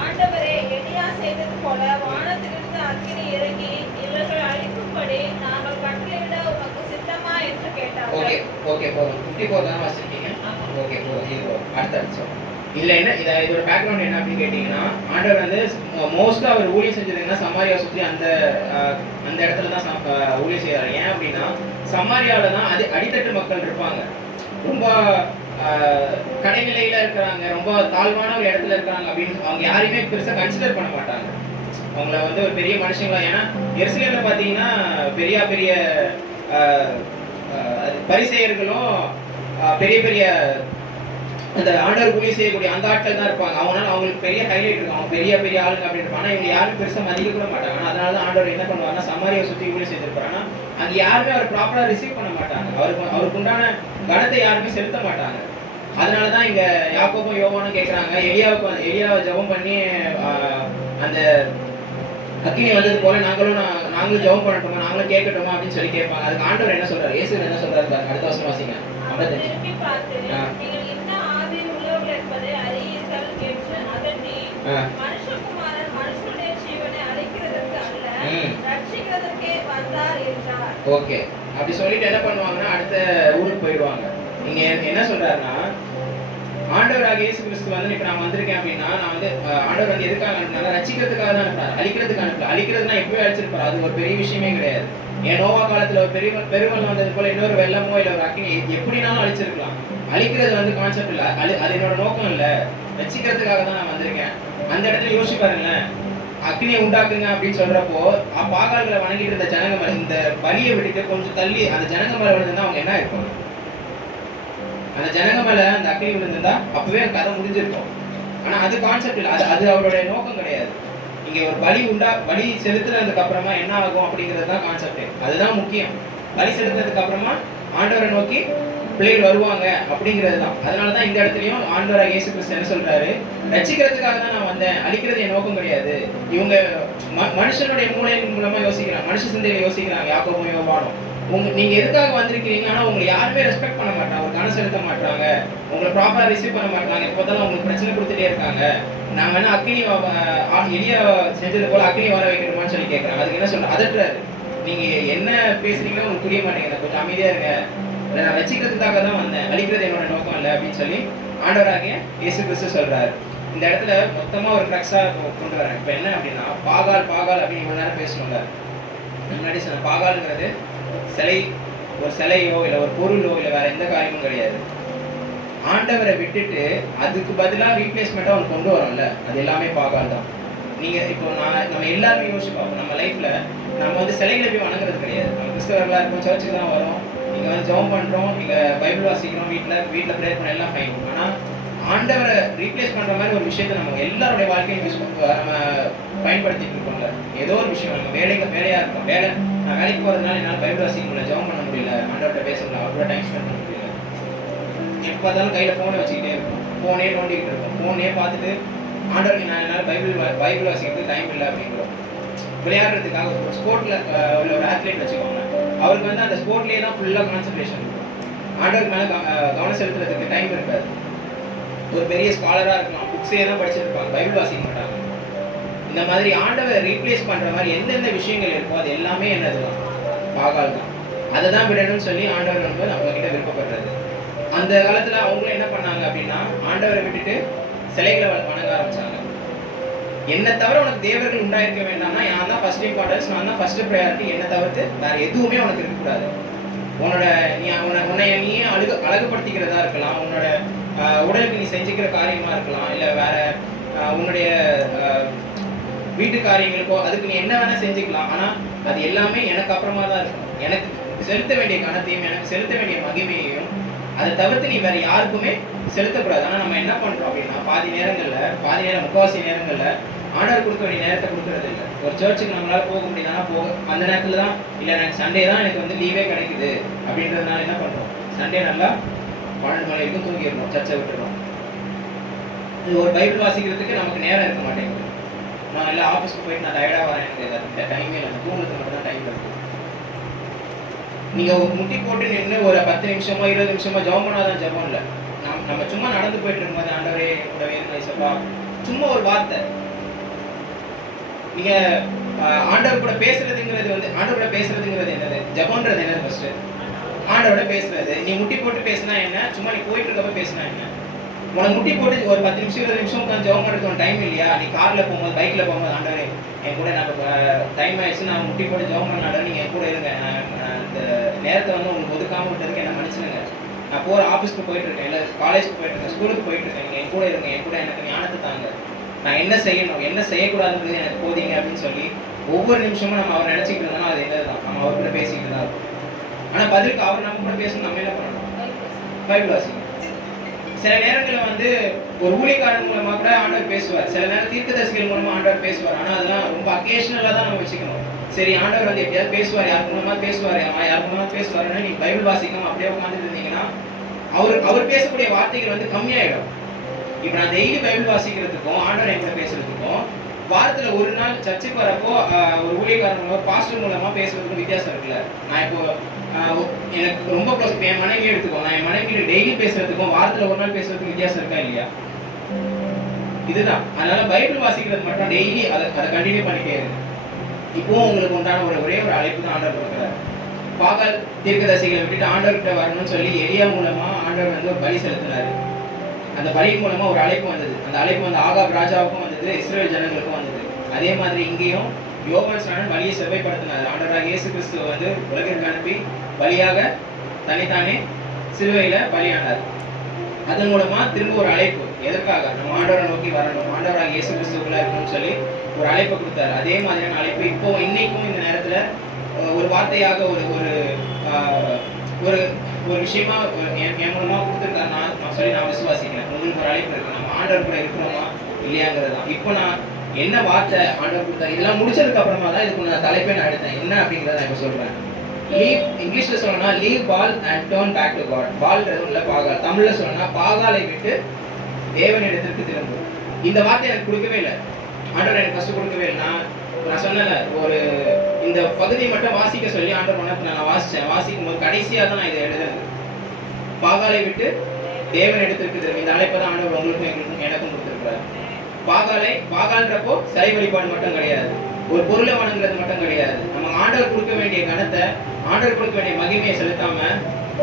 ஆண்டவரே, எலியா செய்தது போல வானத்திலிருந்து அக்கினி இறங்கி இவர்கள் அழிக்கும்படி நாங்கள் கட்டளையிட உமக்கு சித்தமா என்று கேட்டார்கள். ஓகே ஓகே, போதும். 54 தான் வாசிச்சீங்க. ஓகே, போதும். இது அடுத்த இல்ல என்ன இதோட பேக்ரவுண்ட் என்ன அப்படின்னு கேட்டீங்கன்னா, ஆண்டவர் வந்து மோஸ்டா அவர் ஊழியம் செஞ்சதுன்னா சமாரியா சுற்றி அந்த இடத்துல தான் ஊழியம் செய்யறாரு. ஏன் அப்படின்னா, சமாரியாவில தான் அடித்தட்டு மக்கள் இருப்பாங்க, ரொம்ப கடைநிலையில இருக்கிறாங்க, ரொம்ப தாழ்வான ஒரு இடத்துல இருக்கிறாங்க அப்படின்னு அவங்க யாரையுமே பெருசா கன்சிடர் பண்ண மாட்டாங்க. அவங்கள வந்து ஒரு பெரிய மனுஷங்களா, ஏன்னா எருசலேம்ல பாத்தீங்கன்னா பெரிய பெரிய பரிசேயர்களும் பெரிய பெரிய அந்த ஆண்டவர் ஊழியம் செய்யக்கூடிய அந்த ஆட்கள் தான் இருப்பாங்க. அவங்களுக்கு பெரிய ஹைலைட் இருக்கும், அவங்க பெரிய பெரிய ஆளுங்க அப்படின்னு இருப்பாங்க. ஆனா இவங்க யாரும் பெருசா மதிக்க கூட மாட்டாங்க. ஆனா அதனாலதான் ஆண்டவர் என்ன பண்ணுவாருன்னா, சமாரியை சுற்றி ஊழியம் செய்திருப்பாரு. ஆனா அங்க யாருமே அவர் ப்ராப்பரா ரிசீவ் பண்ண மாட்டாங்க. அவருக்கு உண்டான கணத்தை யாருமே செலுத்த மாட்டாங்க. அதனாலதான் இங்க யாக்கோபும் யோவானும் கேட்கறாங்க, எலியாவை ஜெபம் பண்ணி அந்த அக்கினி வந்தது போல நாங்களும் ஜெபம் பண்ணட்டுமா, நாங்களும் கேட்கட்டுமா அப்படின்னு சொல்லி கேட்பாங்க. அதுக்கு ஆண்டவர் என்ன சொல்றாரு, இயேசு என்ன சொல்றாரு, அடுத்த வருஷம் வாசிங்க. ஓகே, அப்படி சொல்லிட்டு என்ன பண்ணுவாங்கன்னா, அடுத்த ஊருக்கு போயிடுவாங்க. நீங்க என்ன சொல்றாருன்னா, ஆண்டவராக இயேசு கிறிஸ்து வந்து இப்ப நான் வந்திருக்கேன் அப்படின்னா, நான் வந்து ஆண்டவர் வந்து எதுக்காக அனுப்பினாங்க, ரட்சிக்கிறதுக்காக தான் அனுப்பினார், அழிக்கிறதுக்கு அனுப்பல. அழிக்கிறதுனா எப்பவே அழிச்சிருப்பாரு, அது ஒரு பெரிய விஷயமே கிடையாது. ஏன் நோவா காலத்துல ஒரு பெருவெள்ளம் வந்தது போல இன்னொரு வெள்ளமோ இல்ல ஒரு அக்கினி எப்படினாலும் அழிச்சிருக்கலாம். அழிக்கிறது வந்து கான்செப்ட் இல்ல, அது என்னோட நோக்கம் இல்ல, ரட்சிக்கிறதுக்காக தான் நான் வந்திருக்கேன். அந்த இடத்துல யோசிச்சு பாருங்களேன், அக்னியை உண்டாக்குங்க அப்படின்னு சொல்றப்போ பாகால்களை வணங்கிட்டு இருந்த ஜனங்க மேல இந்த பலியை விட்டுட்டு கொஞ்சம் தள்ளி அந்த ஜனங்க மேல விழுந்திருந்தா அவங்க என்ன இருக்கும், அந்த ஜனங்க மேல அந்த அக்னி விழுந்திருந்தா அப்பவே கதை முடிஞ்சிருக்கும். ஆனா அது கான்செப்ட் இல்லை, அது அவருடைய நோக்கம் கிடையாது. இங்க ஒரு பலி செலுத்துறதுக்கு அப்புறமா என்ன ஆகும் அப்படிங்கிறது தான் கான்செப்ட். அதுதான் முக்கியம். பலி செலுத்துறதுக்கு அப்புறமா ஆண்டவரை நோக்கி பிள்ளைகள் வருவாங்க அப்படிங்கிறது தான். அதனால தான் இந்த இடத்துலயும் ஆண்டவராக இயேசு கிறிஸ்து என்ன சொல்றாரு, ரட்சிக்கிறதுக்காக தான் நான் வந்தேன், அழிக்கிறது என் நோக்கம் கிடையாது. இவங்க மனுஷனுடைய மூளையின் மூலமா யோசிக்கிறாங்க, மனுஷ சிந்தையில யோசிக்கிறாங்க. யாக்கோபும் யோவானும் நீங்க எதுக்காக வந்திருக்கீங்க, ஆனா உங்களை யாருமே ரெஸ்பெக்ட் பண்ண மாட்டாங்க, ஒரு கணம் செலுத்த மாட்டாங்க, உங்களை ப்ராப்பரா ரிசீவ் பண்ண மாட்டாங்க, எப்போதாலும் உங்களுக்கு பிரச்சனை கொடுத்துட்டே இருக்காங்க. நாங்க என்ன அக்னி எலியா செஞ்சது போல அக்னி வர வைக்கணுமான்னு சொல்லி கேட்கறாங்க. அதுக்கு என்ன சொல்ற, அதட்டுறாரு. நீங்க என்ன பேசுறீங்களோ உங்களுக்கு புரிய மாட்டேங்குது, கொஞ்சம் அமைதியா இருங்க, நான் ரசிக்கிறதுக்காக தான் வந்தேன், அழிக்கிறது என்னோட நோக்கம் இல்லை அப்படின்னு சொல்லி ஆண்டவராகிய இயேசு கிறிஸ்து சொல்றாரு. இந்த இடத்துல மொத்தமா ஒரு கிரக்ஸா கொண்டு வரேன். இப்ப என்ன அப்படின்னா, பாகால் அப்படின்னு இவ்வளவு நேரம் பேசணும்ல. முன்னாடி சொன்ன பாகாலுங்கிறது சிலை, ஒரு சிலையோ இல்லை ஒரு பொருளோ இல்லை வேற எந்த காரியமும் கிடையாது. ஆண்டவரை விட்டுட்டு அதுக்கு பதிலாக ரீப்ளேஸ்மெண்ட்டாக அவன் கொண்டு வரோம்ல, அது எல்லாமே பாகால் தான். நீங்கள் இப்போ நம்ம எல்லாருமே யோசிச்சு பார்ப்போம், நம்ம லைஃப்ல நம்ம வந்து சிலைகளை போய் வணங்குறது கிடையாது. நம்ம கிறிஸ்தவர்களாக இருக்கோம், சர்ச்சுக்கு தான் வரோம், இங்கே வந்து ஜெபம் பண்ணுறோம், இங்கே பைபிள் வாசிக்கிறோம், வீட்டில் ப்ரேயர் பண்ண எல்லாம் ஃபைன். ஆனால் ஆண்டவரை ரீப்ளேஸ் பண்ணுற மாதிரி ஒரு விஷயத்தை நம்ம எல்லாருடைய வாழ்க்கையும் நம்ம பயன்படுத்திட்டு இருக்கோம்ல. ஏதோ ஒரு விஷயம் நம்ம வேலையாக இருக்கும், நான் வேலைக்கு போகிறதுனால என்னால் பைபிள் வாசிக்க முடியல, ஜெபம் பண்ண முடியல, ஆண்டவர்கிட்ட பேச முடியல, அவரோட டைம் ஸ்பெண்ட் பண்ண முடியல. எப்போ பார்த்தாலும் கையில் ஃபோனை வச்சுக்கிட்டே இருக்கும், ஃபோனே நோண்டிக்கிட்டு இருக்கும், ஃபோனே பார்த்துட்டு ஆண்டவருக்கு நான் என்னால் பைபிள் வாசிக்கிறதுக்கு டைம் இல்லை அப்படிங்கிறோம். விளையாடுறதுக்காக ஒரு ஸ்போர்ட்ல உள்ள ஒரு ஆத்லீட் வச்சுக்கோங்க, அவருக்கு வந்து அந்த ஸ்போர்ட்லேயே தான் ஃபுல்லாக கான்சன்ட்ரேஷன் இருக்கும், ஆண்டவருக்கு மேலே கவனம் செலுத்துறதுக்கு டைம் இருக்காது. ஒரு பெரிய ஸ்காலராக இருக்கலாம், புக்ஸே தான் படிச்சிருப்பாங்க, பைபிள் வாசிக்க மாட்டாங்க. இந்த மாதிரி ஆண்டவரை ரீப்ளேஸ் பண்ணுற மாதிரி எந்தெந்த விஷயங்கள் இருக்கோ அது எல்லாமே என்னதுதான், பாகால் தான். அதை தான் விடணும்னு சொல்லி ஆண்டவர் வந்து நம்ம கிட்ட விருப்பப்படுறது. அந்த காலத்தில் அவங்களும் என்ன பண்ணாங்க அப்படின்னா, ஆண்டவரை விட்டுட்டு சிலைகளை வணங்க ஆரம்பிச்சாங்க. என்னை தவிர உனக்கு தேவர்கள் உண்டாயிருக்க வேண்டாம்னா நான் தான் ஃபர்ஸ்ட் இம்பார்ட்டன்ஸ், நான் தான் ஃபர்ஸ்ட் ப்ரையாரிட்டி, என்னை தவிர்த்து வேற எதுவுமே உனக்கு இருக்கக்கூடாது. உன்னோட உன்னை நீயே அழகுபடுத்திக்கிறதா இருக்கலாம், உன்னோட உடலுக்கு நீ செஞ்சுக்கிற காரியமா இருக்கலாம், இல்லை வேற உன்னுடைய வீட்டு காரியங்களுக்கோ அதுக்கு நீ என்ன வேணா செஞ்சுக்கலாம். ஆனா அது எல்லாமே எனக்கு அப்புறமா தான் இருக்கும். எனக்கு செலுத்த வேண்டிய கணத்தையும் எனக்கு செலுத்த வேண்டிய மகிமையையும் அதை தவிர்த்து நீ வேற யாருக்குமே செலுத்தக்கூடாது. ஆனா நம்ம என்ன பண்றோம் அப்படின்னா, பாதி நேரம் முக்காவாசி நேரங்கள்ல ஆர்டர் கொடுக்க வேண்டிய நேரத்தை கொடுக்கறது இல்லை. ஒரு சர்ச்சுக்கு நம்மளால போக முடியுதானா அந்த நேரத்துல தான், இல்லை எனக்கு சண்டே தான் எனக்கு வந்து லீவே கிடைக்குது அப்படின்றதுனால என்ன பண்றோம், சண்டே நல்லா 12 மணி வரைக்கும் தூங்கிடணும், சர்ச்சை விட்டுறோம். இது ஒரு பைபிள் வாசிக்கிறதுக்கு நமக்கு நேரம் இருக்க மாட்டேங்குது. நான் எல்லாம் ஆஃபீஸ்க்கு போயிட்டு நான் டயர்டாக வரேன், எனக்கு டைமே இல்லை, தூங்குறதுக்கு மட்டும் தான் டைம் இருக்கு. நீங்கள் முட்டி போட்டு நின்று ஒரு 10 நிமிஷமோ 20 நிமிஷமோ ஜெபம் பண்ணாதான் ஜெபம் இல்லை. நம்ம சும்மா நடந்து போயிட்டு இருக்கும்போது ஆண்டவரே கூடவே இருந்தப்பா, சும்மா ஒரு வார்த்தை. நீங்க ஆண்டவர் கூட பேசுறதுங்கிறது வந்து, ஆண்டவரோட பேசுறதுங்கிறது என்னது, ஜெபம்ன்றது என்னது? ஃபர்ஸ்ட் ஆண்டவரோட பேசுறது. நீ முட்டி போட்டு பேசினா என்ன, சும்மா நீ போயிட்டு இருக்கப்ப பேசினா என்ன? உனக்கு முட்டி போட்டு ஒரு 10 நிமிஷம் 20 நிமிஷம் உட்காந்து ஜெபம் பண்ணுறதுக்கு டைம் இல்லையா? நீ காரில் போகும்போது பைக்கில் போகும்போது, ஆண்டவரே என் கூட நம்ம டைம் ஆயிடுச்சு, நான் முட்டி போட்டு ஜெபம் பண்ணாலும் நீங்கள் என் கூட இருங்க, இந்த நேரத்தை வந்து உங்களுக்கு ஒதுக்காமல் விட்டதுக்கு என்ன மன்னிச்சுடுங்க. நான் போகிற ஆஃபீஸ்க்கு போயிட்டு இருக்கேன், இல்லை காலேஜுக்கு போயிட்டு இருக்கேன், ஸ்கூலுக்கு போயிட்டு இருக்கேன், நீங்கள் என் கூட இருங்க, என் கூட எனக்கு ஞானத்தை தாங்க, நான் என்ன செய்யணும் என்ன செய்யக்கூடாதுன்றது எனக்கு போதிங்க அப்படின்னு சொல்லி ஒவ்வொரு நிமிஷமும் நம்ம அவர் நினச்சிக்கிட்டு இருந்தோம்னா அது என்னதுதான், நம்ம அவர் கூட பேசிக்கிட்டு தான் இருக்கும். ஆனால் பதிலுக்கு அவர் நம்ம கூட பேசணும், நம்ம என்ன பண்ணணும், பைபிள் வாசிக்கணும். சில நேரங்களில் வந்து ஒரு ஊழியக்காரன் மூலமாக கூட ஆண்டவர் பேசுவார், சில நேரம் தீர்க்கதரிசிகள் மூலமாக ஆண்டவர் பேசுவார். ஆனால் அதெல்லாம் ரொம்ப அக்கேஷனலாக தான் நம்ம வச்சுக்கணும். சரி, ஆண்டவர் வந்து எப்படியாவது பேசுவார், யார் மூலமாக பேசுவாருன்னா நீ பைபிள் வாசிக்காம அப்படியே உட்காந்துட்டு இருந்தீங்கன்னா அவர் பேசக்கூடிய வார்த்தைகள் வந்து கம்மியாயிடும். இப்போ நான் டெய்லி பைபிள் வாசிக்கிறதுக்கும் ஆண்டவர் என் கூட பேசுறதுக்கும் வாரத்தில் ஒரு நாள் சர்ச்சுக்கு வரப்போ ஒரு ஊழியக்காரன் மூலமாக பாஸ்டர் மூலமாக பேசுறதுக்கும் வித்தியாசம் இருக்குல்ல. நான் இப்போ எனக்கு ரொம்ப க்ளோஸ், என் மனைவி எடுத்துக்கோ, நான் என் மனைவி டெய்லி பேசுறதுக்கும் வாரத்தில் ஒரு நாள் பேசுறதுக்கும் வித்தியாசம் இருக்கா இல்லையா? இதுதான். அதனால பைபிள் வாசிக்கிறது மட்டும் டெய்லி அதை கண்டினியூ பண்ணிட்டே இருக்கு. இப்போவும் உங்களுக்கு உண்டான ஒரே ஒரு அழைப்பு தான் ஆண்டவர் கொடுக்குறாரு. பாகால் தீர்க்கதரிசிகளை விட்டுட்டு ஆண்டவர்கிட்ட வரணும்னு சொல்லி எலியா மூலமா ஆண்டவர் வந்து ஒரு பலி செலுத்தினாரு. அந்த பலியின் மூலமா ஒரு அழைப்பு வந்தது. அந்த அழைப்பு வந்து ஆகாப் ராஜாவுக்கும் வந்தது, இஸ்ரேல் ஜனங்களுக்கும் வந்தது. அதே மாதிரி இங்கேயும் யோவான் ஸ்நானன் வழியை செவ்வாய்ப்படுத்தினார். ஆண்டவராக இயேசு கிறிஸ்துவ வந்து உலகிற்கு அனுப்பி வழியாக தனித்தானே சிலுவையில பலியானார். அதன் மூலமா திரும்ப ஒரு அழைப்பு, எதற்காக? நம்ம ஆண்டவரை நோக்கி வரணும், ஆண்டவராக இயேசு கிறிஸ்துக்குள்ள இருக்கணும்னு சொல்லி ஒரு அழைப்பை கொடுத்தாரு. அதே மாதிரியான அழைப்பு இப்போ இன்னைக்கும் இந்த நேரத்துல ஒரு வார்த்தையாக ஒரு ஒரு ஒரு விஷயமா என் மூலமா கொடுத்துருக்காரு நான் சொல்லி நான் விசுவாசிக்கிறேன். உங்களுக்கு ஒரு அழைப்பு இருக்கு, நம்ம ஆண்டவர் கூட இருக்கிறோமா இல்லையாங்கிறது தான். இப்போ நான் என்ன வார்த்தை ஆண்டவர் கொடுத்தாரு இதெல்லாம் முடிச்சதுக்கு அப்புறமா தான் இதுக்கு நான் தலைப்பே நான் எடுத்தேன். என்ன அப்படிங்கிறத நான் இப்போ சொல்றேன். லீவ், இங்கிலீஷ்ல சொல்லணும்னா leave Baal and turn back to God. பால்ன்றது உள்ள பாகால். தமிழ்ல சொல்லணும்னா பாகாலை விட்டு தேவனிடத்திற்கு திரும்பும். இந்த வார்த்தை எனக்கு கொடுக்கவே இல்லை. ஆண்டவர் எனக்கு ஃபர்ஸ்ட் கொடுக்கவே இல்லை. நான் சொன்னேன்ல, ஒரு இந்த பகுதியை மட்டும் வாசிக்க சொல்லி ஆண்டவர் பண்ண நான் வாசிக்கும் போது கடைசியாக தான் நான் இதை எழுதுறது. பாகாலை விட்டு தேவனிடத்திற்கு திரும்பி. இந்த அழைப்பை தான் ஆண்டவர் உங்களுக்கும் எங்களுக்கும் எனக்கும் கொடுத்துருக்கிறார். பாகால்ன்றப்போ சிலை வழிபாடு மட்டும் கிடையாது, ஒரு பொருளை வணங்குறது மட்டும் கிடையாது. நம்ம ஆண்டவர் கொடுக்க வேண்டிய கணத்தை, ஆண்டவர் கொடுக்க வேண்டிய மகிமையை செலுத்தாம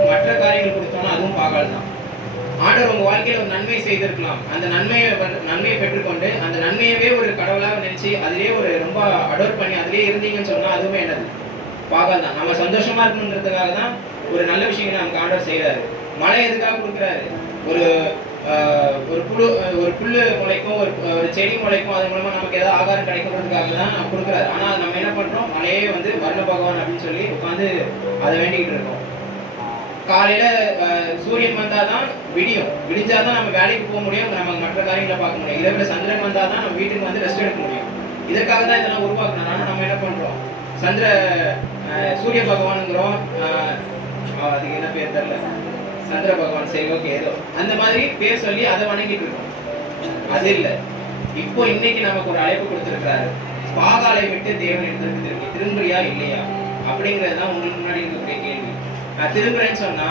மற்ற காரியங்கள் கொடுத்தோம்னா அதுவும் பாகால் தான். ஆண்டவர் உங்க வாழ்க்கையில ஒரு நன்மை செய்திருக்கலாம். அந்த நன்மையை பெற்றுக்கொண்டு அந்த நன்மையவே ஒரு கடவுளாக நினைச்சு அதிலே ஒரு ரொம்ப அடோர் பண்ணி அதிலே இருந்தீங்கன்னு சொன்னா அதுவுமே என்னது? பாகால் தான். நம்ம சந்தோஷமா இருக்கணுன்றதுக்காக தான் ஒரு நல்ல விஷயங்களை நமக்கு ஆண்டவர் செய்யறாரு. மழை எதுக்காக கொடுக்குறாரு? ஒரு புல்லு முளைக்கும், ஒரு செடி முளைக்கும், அது மூலமா நமக்கு ஏதாவது ஆகாரம் கிடைக்கிறதுக்காக தான் நம்ம கொடுக்குறாரு. ஆனா நம்ம என்ன பண்றோம்? மழையே வந்து வர்ண பகவான் அப்படின்னு சொல்லி உட்காந்து அதை வேண்டிக்கிட்டு இருக்கோம். காலையில சூரியன் வந்தாதான் விடிஞ்சாதான் நம்ம வேலைக்கு போக முடியும், நம்ம மற்ற காரியங்களை பார்க்க முடியும். இரவுல சந்திரன் வந்தாதான் நம்ம வீட்டுக்கு வந்து ரெஸ்ட் எடுக்க முடியும். இதற்காக தான் இதெல்லாம் உருவாக்கணும். ஆனா நம்ம என்ன பண்றோம்? சூரிய பகவானுங்கிறோம், அதுக்கு என்ன பேர் தெரியல, சந்திர பகவான், சரி ஓகே, ஏதோ அந்த மாதிரி பேர் சொல்லி அதை வணங்கிட்டு இருக்கோம். அது இல்லை. இப்போ இன்னைக்கு நமக்கு ஒரு அழைப்பு கொடுத்திருக்கிறாரு. பாகாலை விட்டு தேவன் எடுத்திருக்கு திரும்புறியா இல்லையா அப்படிங்கிறது தான் உங்களுக்கு முன்னாடி இருக்கக்கூடிய கேள்வி. நான் திரும்புறேன்னு சொன்னா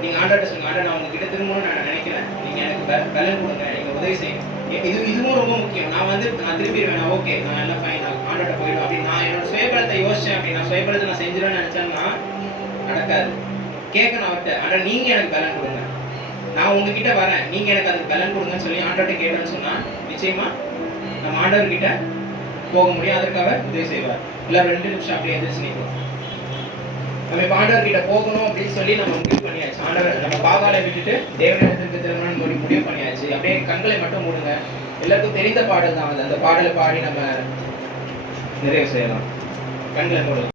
நீங்க ஆண்டவர்கிட்ட சொல்லுங்க, ஆண்டவர் நான் உங்ககிட்ட திரும்பணும்னு நான் நினைக்கிறேன், நீங்க எனக்கு பலன் கொடுங்க, நீங்க உதவி செய்யும். இதுவும் ரொம்ப முக்கியம். நான் திரும்பிடுவேன், ஓகே, நான் எல்லாம் ஃபைன், ஆண்டவர்கிட்ட போயிடுவேன் அப்படின்னு நான் என்னோட சுயபலத்தை யோசிச்சேன் அப்படின்னா, சுயபலத்தை நான் செஞ்சிருவேன்னு நினைச்சேன்னா நடக்காது. கேட்கணும் அவர்கிட்ட, ஆண்டவர் நீங்க எனக்கு பலன் கொடுங்க, நான் உங்ககிட்ட வரேன், நீங்க எனக்கு அதுக்கு பலன் கொடுங்கன்னு சொல்லி ஆண்டவர்கிட்ட கேட்டேன்னு சொன்னா நிச்சயமா நம்ம ஆண்டவர்கிட்ட போக முடியும். அதற்காக உதவி செய்வார். இல்லை 2 நிமிஷம் அப்படியே எதிர்த்து நிற்கும். நம்ம இப்போ ஆண்டவர்கிட்ட போகணும் அப்படின்னு சொல்லி நம்ம முடிவு பண்ணியாச்சு. ஆண்டவர் நம்ம பாகாலை விட்டுட்டு தேவனிடத்திற்கு திரும்பணும்னு முடிவு பண்ணியாச்சு. அப்படியே கண்களை மட்டும் மூடுங்க. எல்லாருக்கும் தெரிந்த பாடல் தான் அது. அந்த பாடலை பாடி நம்ம நிறைவு செய்யலாம். கண்களை மூடலாம்.